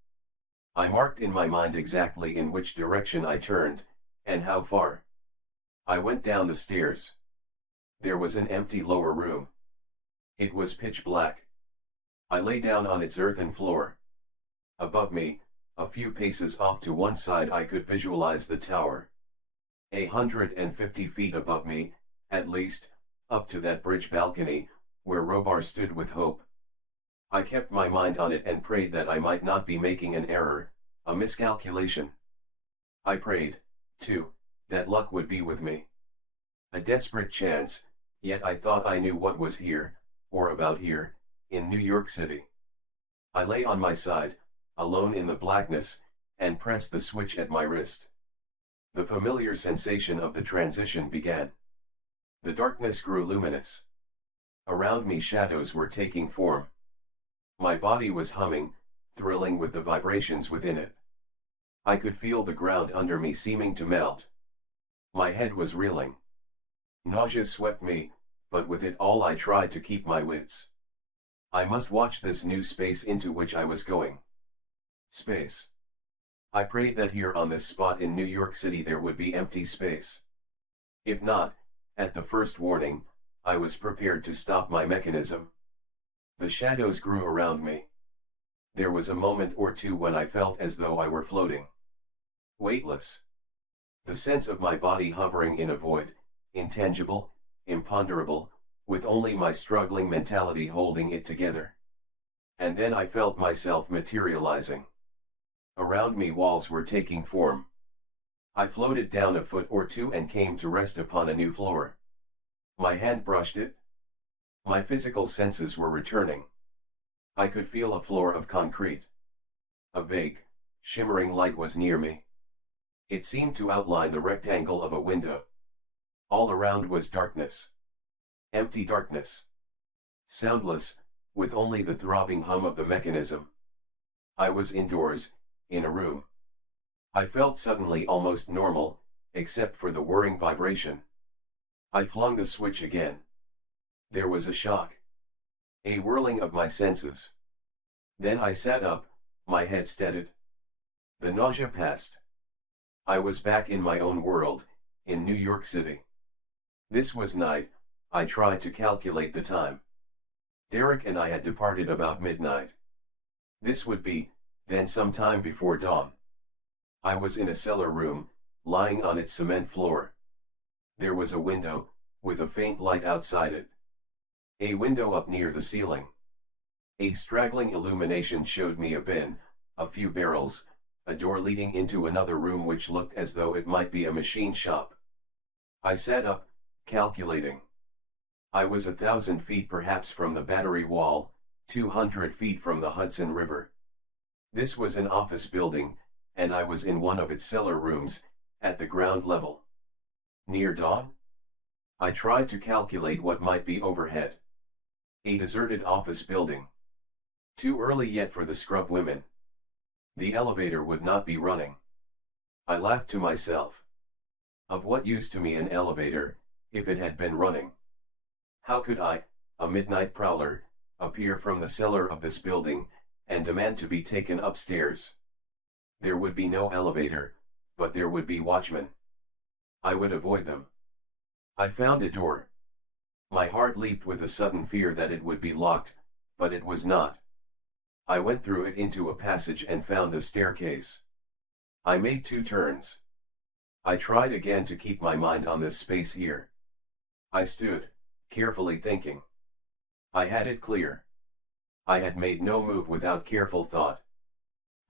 I marked in my mind exactly in which direction I turned, and how far. I went down the stairs. There was an empty lower room. It was pitch black. I lay down on its earthen floor. Above me, a few paces off to one side I could visualize the tower. 150 feet above me, at least, up to that bridge balcony, where Robar stood with Hope. I kept my mind on it and prayed that I might not be making an error, a miscalculation. I prayed, too, that luck would be with me. A desperate chance, yet I thought I knew what was here, or about here, in New York City. I lay on my side, alone in the blackness, and pressed the switch at my wrist. The familiar sensation of the transition began. The darkness grew luminous. Around me shadows were taking form. My body was humming, thrilling with the vibrations within it. I could feel the ground under me seeming to melt. My head was reeling. Nausea swept me, but with it all I tried to keep my wits. I must watch this new space into which I was going. Space. I prayed that here on this spot in New York City there would be empty space. If not, at the first warning, I was prepared to stop my mechanism. The shadows grew around me. There was a moment or two when I felt as though I were floating. Weightless. The sense of my body hovering in a void, intangible, imponderable, with only my struggling mentality holding it together. And then I felt myself materializing. Around me walls were taking form. I floated down a foot or two and came to rest upon a new floor. My hand brushed it. My physical senses were returning. I could feel a floor of concrete. A vague, shimmering light was near me. It seemed to outline the rectangle of a window. All around was darkness. Empty darkness. Soundless, with only the throbbing hum of the mechanism. I was indoors, in a room. I felt suddenly almost normal, except for the whirring vibration. I flung the switch again. There was a shock. A whirling of my senses. Then I sat up, my head steadied. The nausea passed. I was back in my own world, in New York City. This was night. I tried to calculate the time. Derek and I had departed about midnight. This would be, then, some time before dawn. I was in a cellar room, lying on its cement floor. There was a window, with a faint light outside it. A window up near the ceiling. A straggling illumination showed me a bin, a few barrels, a door leading into another room which looked as though it might be a machine shop. I sat up, calculating. I was 1,000 feet perhaps from the Battery Wall, 200 feet from the Hudson River. This was an office building, and I was in one of its cellar rooms, at the ground level. Near dawn? I tried to calculate what might be overhead. A deserted office building. Too early yet for the scrub women. The elevator would not be running. I laughed to myself. Of what use to me an elevator, if it had been running? How could I, a midnight prowler, appear from the cellar of this building, and demand to be taken upstairs? There would be no elevator, but there would be watchmen. I would avoid them. I found a door. My heart leaped with a sudden fear that it would be locked, but it was not. I went through it into a passage and found the staircase. I made 2 turns. I tried again to keep my mind on this space here. I stood, carefully thinking. I had it clear. I had made no move without careful thought.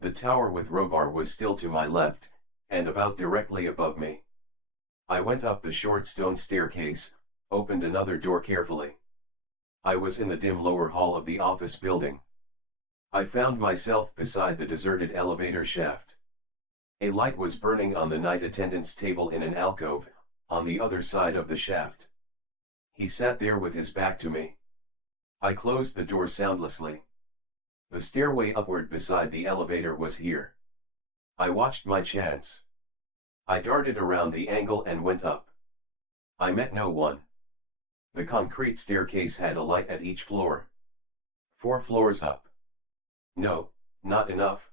The tower with Robar was still to my left, and about directly above me. I went up the short stone staircase, opened another door carefully. I was in the dim lower hall of the office building. I found myself beside the deserted elevator shaft. A light was burning on the night attendant's table in an alcove, on the other side of the shaft. He sat there with his back to me. I closed the door soundlessly. The stairway upward beside the elevator was here. I watched my chance. I darted around the angle and went up. I met no one. The concrete staircase had a light at each floor. 4 floors up. No, not enough.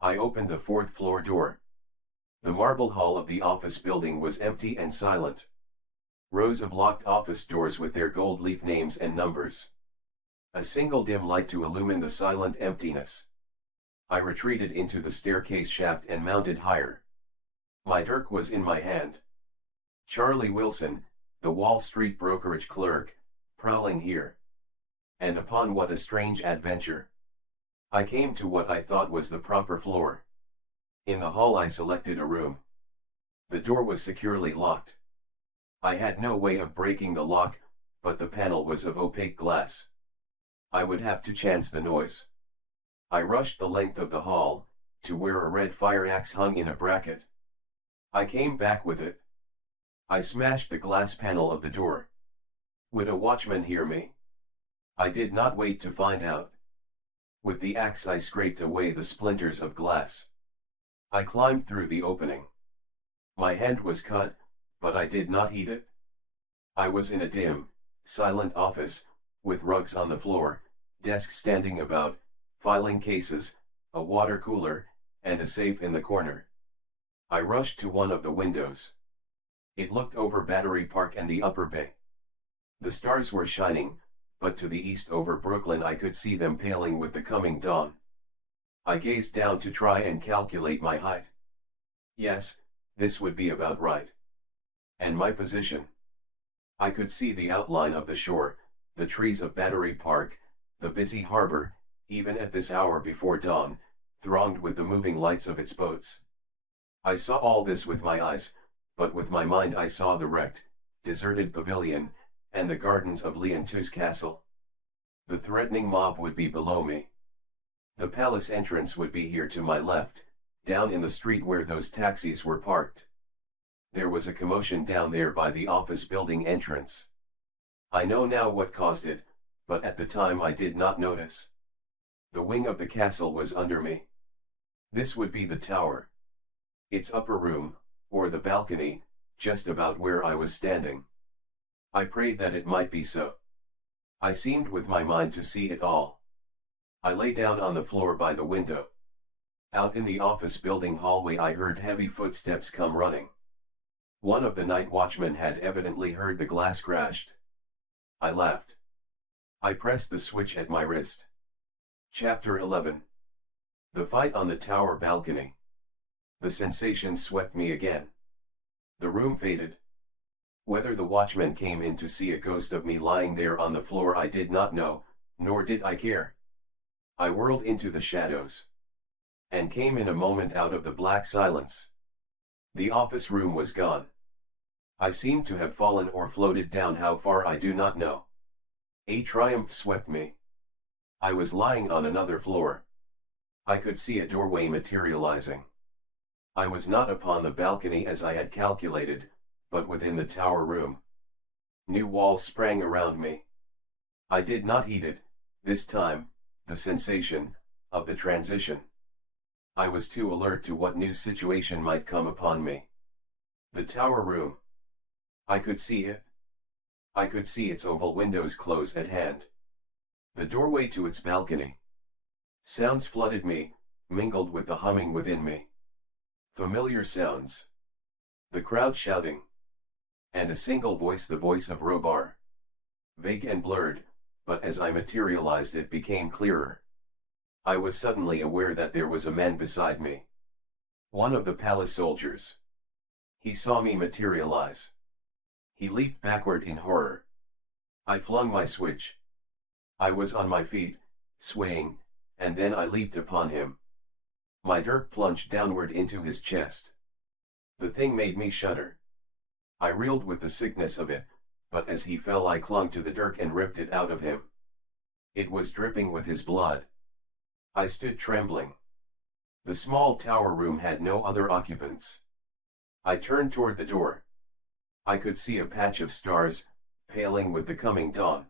I opened the 4th floor door. The marble hall of the office building was empty and silent. Rows of locked office doors with their gold leaf names and numbers. A single dim light to illumine the silent emptiness. I retreated into the staircase shaft and mounted higher. My dirk was in my hand. Charlie Wilson, the Wall Street brokerage clerk, prowling here. And upon what a strange adventure. I came to what I thought was the proper floor. In the hall I selected a room. The door was securely locked. I had no way of breaking the lock, but the panel was of opaque glass. I would have to chance the noise. I rushed the length of the hall, to where a red fire axe hung in a bracket. I came back with it. I smashed the glass panel of the door. Would a watchman hear me? I did not wait to find out. With the axe I scraped away the splinters of glass. I climbed through the opening. My hand was cut, but I did not heed it. I was in a dim, silent office, with rugs on the floor, desks standing about, filing cases, a water cooler, and a safe in the corner. I rushed to one of the windows. It looked over Battery Park and the Upper Bay. The stars were shining, but to the east over Brooklyn I could see them paling with the coming dawn. I gazed down to try and calculate my height. Yes, this would be about right. And my position. I could see the outline of the shore, the trees of Battery Park, the busy harbor, even at this hour before dawn, thronged with the moving lights of its boats. I saw all this with my eyes, but with my mind I saw the wrecked, deserted pavilion, and the gardens of Leontu's castle. The threatening mob would be below me. The palace entrance would be here to my left, down in the street where those taxis were parked. There was a commotion down there by the office building entrance. I know now what caused it, but at the time I did not notice. The wing of the castle was under me. This would be the tower. Its upper room, or the balcony, just about where I was standing. I prayed that it might be so. I seemed with my mind to see it all. I lay down on the floor by the window. Out in the office building hallway I heard heavy footsteps come running. One of the night watchmen had evidently heard the glass crashed. I laughed. I pressed the switch at my wrist. Chapter 11. The fight on the tower balcony. The sensation swept me again. The room faded. Whether the watchman came in to see a ghost of me lying there on the floor I did not know, nor did I care. I whirled into the shadows. And came in a moment out of the black silence. The office room was gone. I seemed to have fallen or floated down, how far I do not know. A triumph swept me. I was lying on another floor. I could see a doorway materializing. I was not upon the balcony as I had calculated, but within the tower room. New walls sprang around me. I did not heed it, this time, the sensation, of the transition. I was too alert to what new situation might come upon me. The tower room. I could see it. I could see its oval windows close at hand. The doorway to its balcony. Sounds flooded me, mingled with the humming within me. Familiar sounds. The crowd shouting. And a single voice, the voice of Robar. Vague and blurred, but as I materialized it became clearer. I was suddenly aware that there was a man beside me. One of the palace soldiers. He saw me materialize. He leaped backward in horror. I flung my switch. I was on my feet, swaying, and then I leaped upon him. My dirk plunged downward into his chest. The thing made me shudder. I reeled with the sickness of it, but as he fell I clung to the dirk and ripped it out of him. It was dripping with his blood. I stood trembling. The small tower room had no other occupants. I turned toward the door. I could see a patch of stars, paling with the coming dawn.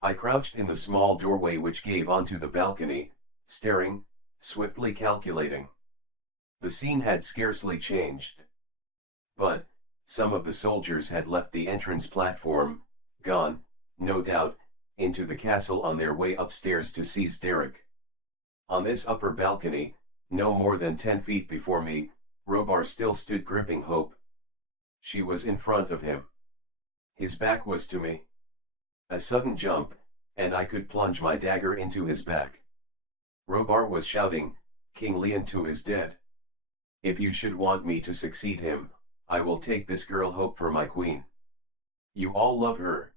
I crouched in the small doorway which gave onto the balcony, staring, swiftly calculating. The scene had scarcely changed. But, some of the soldiers had left the entrance platform, gone, no doubt, into the castle on their way upstairs to seize Derek. On this upper balcony, no more than 10 feet before me, Robar still stood gripping Hope. She was in front of him. His back was to me. A sudden jump, and I could plunge my dagger into his back. Robar was shouting, "King Leontu is dead. If you should want me to succeed him, I will take this girl Hope for my queen. You all love her."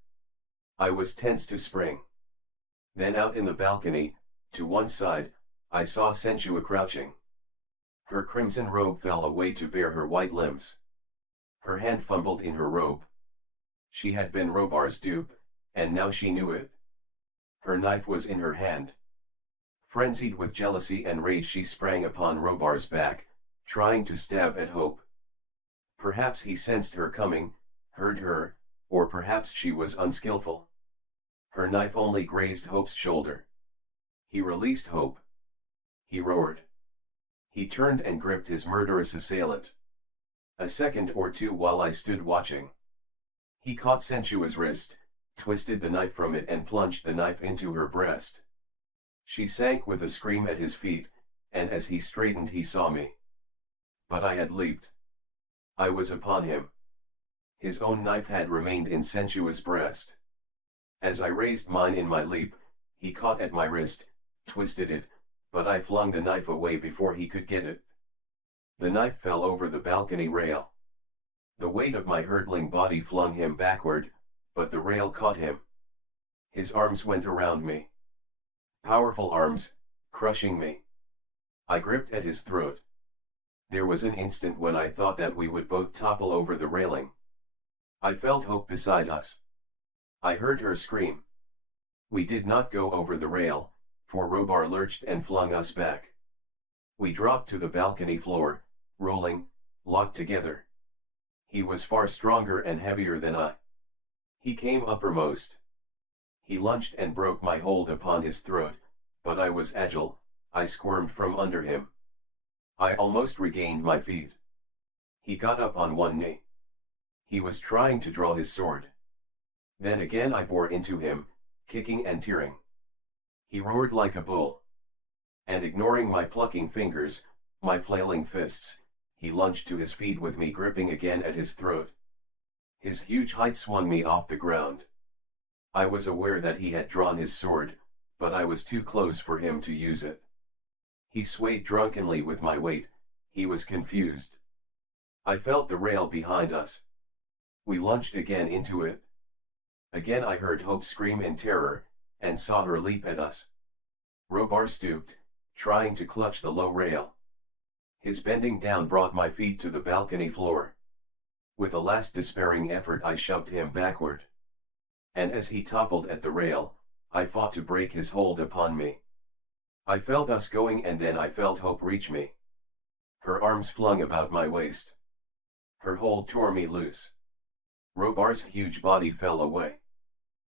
I was tense to spring. Then out in the balcony, to one side, I saw Senshua crouching. Her crimson robe fell away to bare her white limbs. Her hand fumbled in her robe. She had been Robar's dupe, and now she knew it. Her knife was in her hand. Frenzied with jealousy and rage she sprang upon Robar's back, trying to stab at Hope. Perhaps he sensed her coming, heard her, or perhaps she was unskillful. Her knife only grazed Hope's shoulder. He released Hope. He roared. He turned and gripped his murderous assailant. A second or two while I stood watching. He caught Senshua's wrist, twisted the knife from it and plunged the knife into her breast. She sank with a scream at his feet, and as he straightened he saw me. But I had leaped. I was upon him. His own knife had remained in Senshua's breast. As I raised mine in my leap, he caught at my wrist, twisted it, but I flung the knife away before he could get it. The knife fell over the balcony rail. The weight of my hurtling body flung him backward, but the rail caught him. His arms went around me. Powerful arms, crushing me. I gripped at his throat. There was an instant when I thought that we would both topple over the railing. I felt Hope beside us. I heard her scream. We did not go over the rail, for Robar lurched and flung us back. We dropped to the balcony floor, rolling, locked together. He was far stronger and heavier than I. He came uppermost. He lunged and broke my hold upon his throat, but I was agile, I squirmed from under him. I almost regained my feet. He got up on one knee. He was trying to draw his sword. Then again I bore into him, kicking and tearing. He roared like a bull. And ignoring my plucking fingers, my flailing fists, he lunged to his feet with me gripping again at his throat. His huge height swung me off the ground. I was aware that he had drawn his sword, but I was too close for him to use it. He swayed drunkenly with my weight, he was confused. I felt the rail behind us. We lunged again into it. Again I heard Hope scream in terror, and saw her leap at us. Robar stooped, trying to clutch the low rail. His bending down brought my feet to the balcony floor. With a last despairing effort I shoved him backward. And as he toppled at the rail, I fought to break his hold upon me. I felt us going and then I felt Hope reach me. Her arms flung about my waist. Her hold tore me loose. Robar's huge body fell away.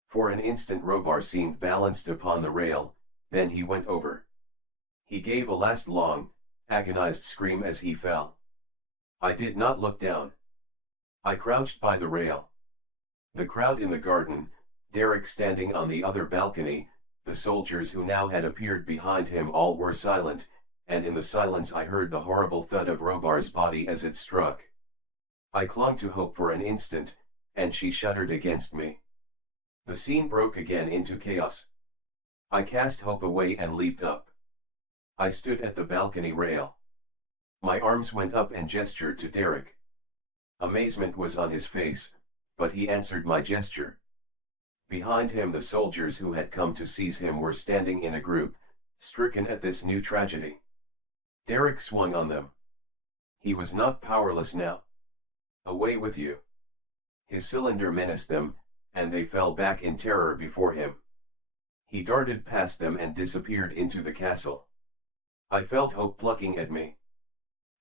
For an instant Robar seemed balanced upon the rail, then he went over. He gave a last long, agonized scream as he fell. I did not look down. I crouched by the rail. The crowd in the garden, Derek standing on the other balcony, the soldiers who now had appeared behind him all were silent, and in the silence I heard the horrible thud of Robar's body as it struck. I clung to Hope for an instant, and she shuddered against me. The scene broke again into chaos. I cast Hope away and leaped up. I stood at the balcony rail. My arms went up and gestured to Derek. Amazement was on his face, but he answered my gesture. Behind him the soldiers who had come to seize him were standing in a group, stricken at this new tragedy. Derek swung on them. He was not powerless now. Away with you. His cylinder menaced them, and they fell back in terror before him. He darted past them and disappeared into the castle. I felt Hope plucking at me.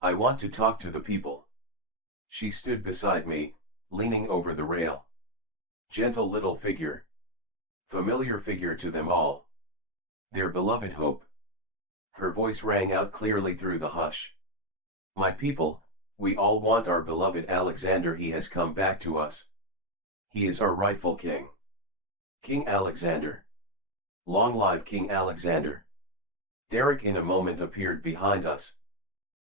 I want to talk to the people. She stood beside me, leaning over the rail. Gentle little figure. Familiar figure to them all. Their beloved Hope. Her voice rang out clearly through the hush. My people, we all want our beloved Alexander. He has come back to us. He is our rightful king. King Alexander. Long live King Alexander. Derek in a moment appeared behind us.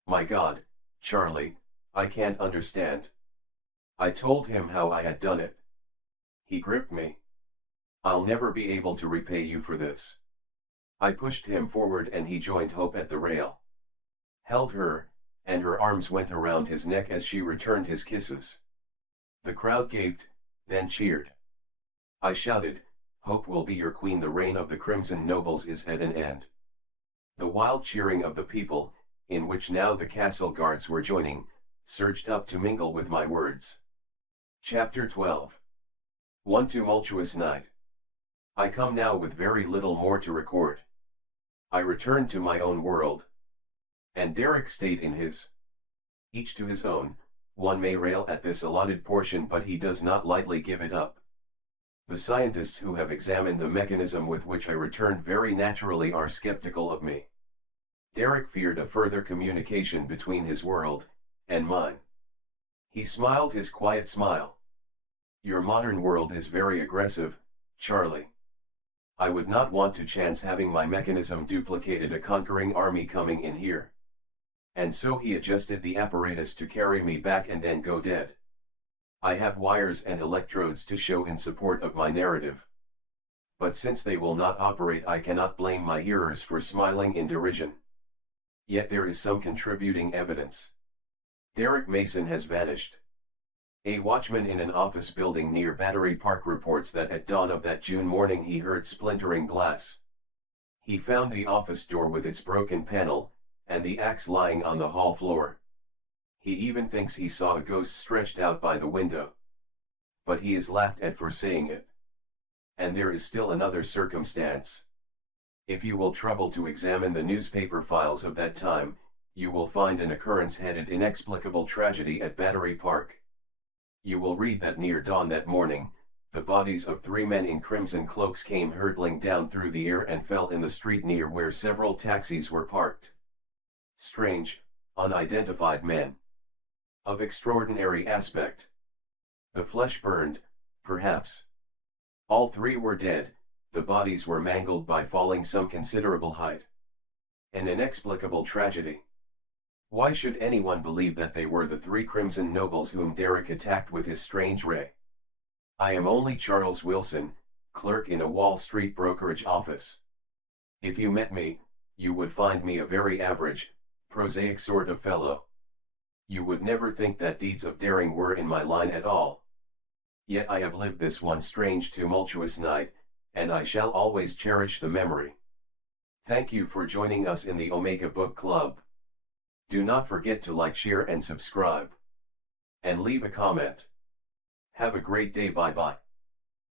My God, Charlie, I can't understand. I told him how I had done it. He gripped me. I'll never be able to repay you for this. I pushed him forward and he joined Hope at the rail. Held her, and her arms went around his neck as she returned his kisses. The crowd gaped, then cheered. I shouted, Hope will be your queen. The reign of the Crimson Nobles is at an end. The wild cheering of the people, in which now the castle guards were joining, surged up to mingle with my words. Chapter 12. One tumultuous night. I come now with very little more to record. I returned to my own world. And Derek stayed in his. Each to his own, one may rail at this allotted portion but he does not lightly give it up. The scientists who have examined the mechanism with which I returned very naturally are skeptical of me. Derek feared a further communication between his world, and mine. He smiled his quiet smile. Your modern world is very aggressive, Charlie. I would not want to chance having my mechanism duplicated, a conquering army coming in here. And so he adjusted the apparatus to carry me back and then go dead. I have wires and electrodes to show in support of my narrative. But since they will not operate, I cannot blame my hearers for smiling in derision. Yet there is some contributing evidence. Derek Mason has vanished. A watchman in an office building near Battery Park reports that at dawn of that June morning he heard splintering glass. He found the office door with its broken panel, and the axe lying on the hall floor. He even thinks he saw a ghost stretched out by the window. But he is laughed at for saying it. And there is still another circumstance. If you will trouble to examine the newspaper files of that time, you will find an occurrence headed Inexplicable Tragedy at Battery Park. You will read that near dawn that morning, the bodies of 3 men in crimson cloaks came hurtling down through the air and fell in the street near where several taxis were parked. Strange, unidentified men. Of extraordinary aspect. The flesh burned, perhaps. All three were dead, the bodies were mangled by falling some considerable height. An inexplicable tragedy. Why should anyone believe that they were the three Crimson Nobles whom Derek attacked with his strange ray? I am only Charles Wilson, clerk in a Wall Street brokerage office. If you met me, you would find me a very average, prosaic sort of fellow. You would never think that deeds of daring were in my line at all. Yet I have lived this one strange tumultuous night, and I shall always cherish the memory. Thank you for joining us in the Omega Book Club. Do not forget to like, share and subscribe. And leave a comment. Have a great day. Bye bye.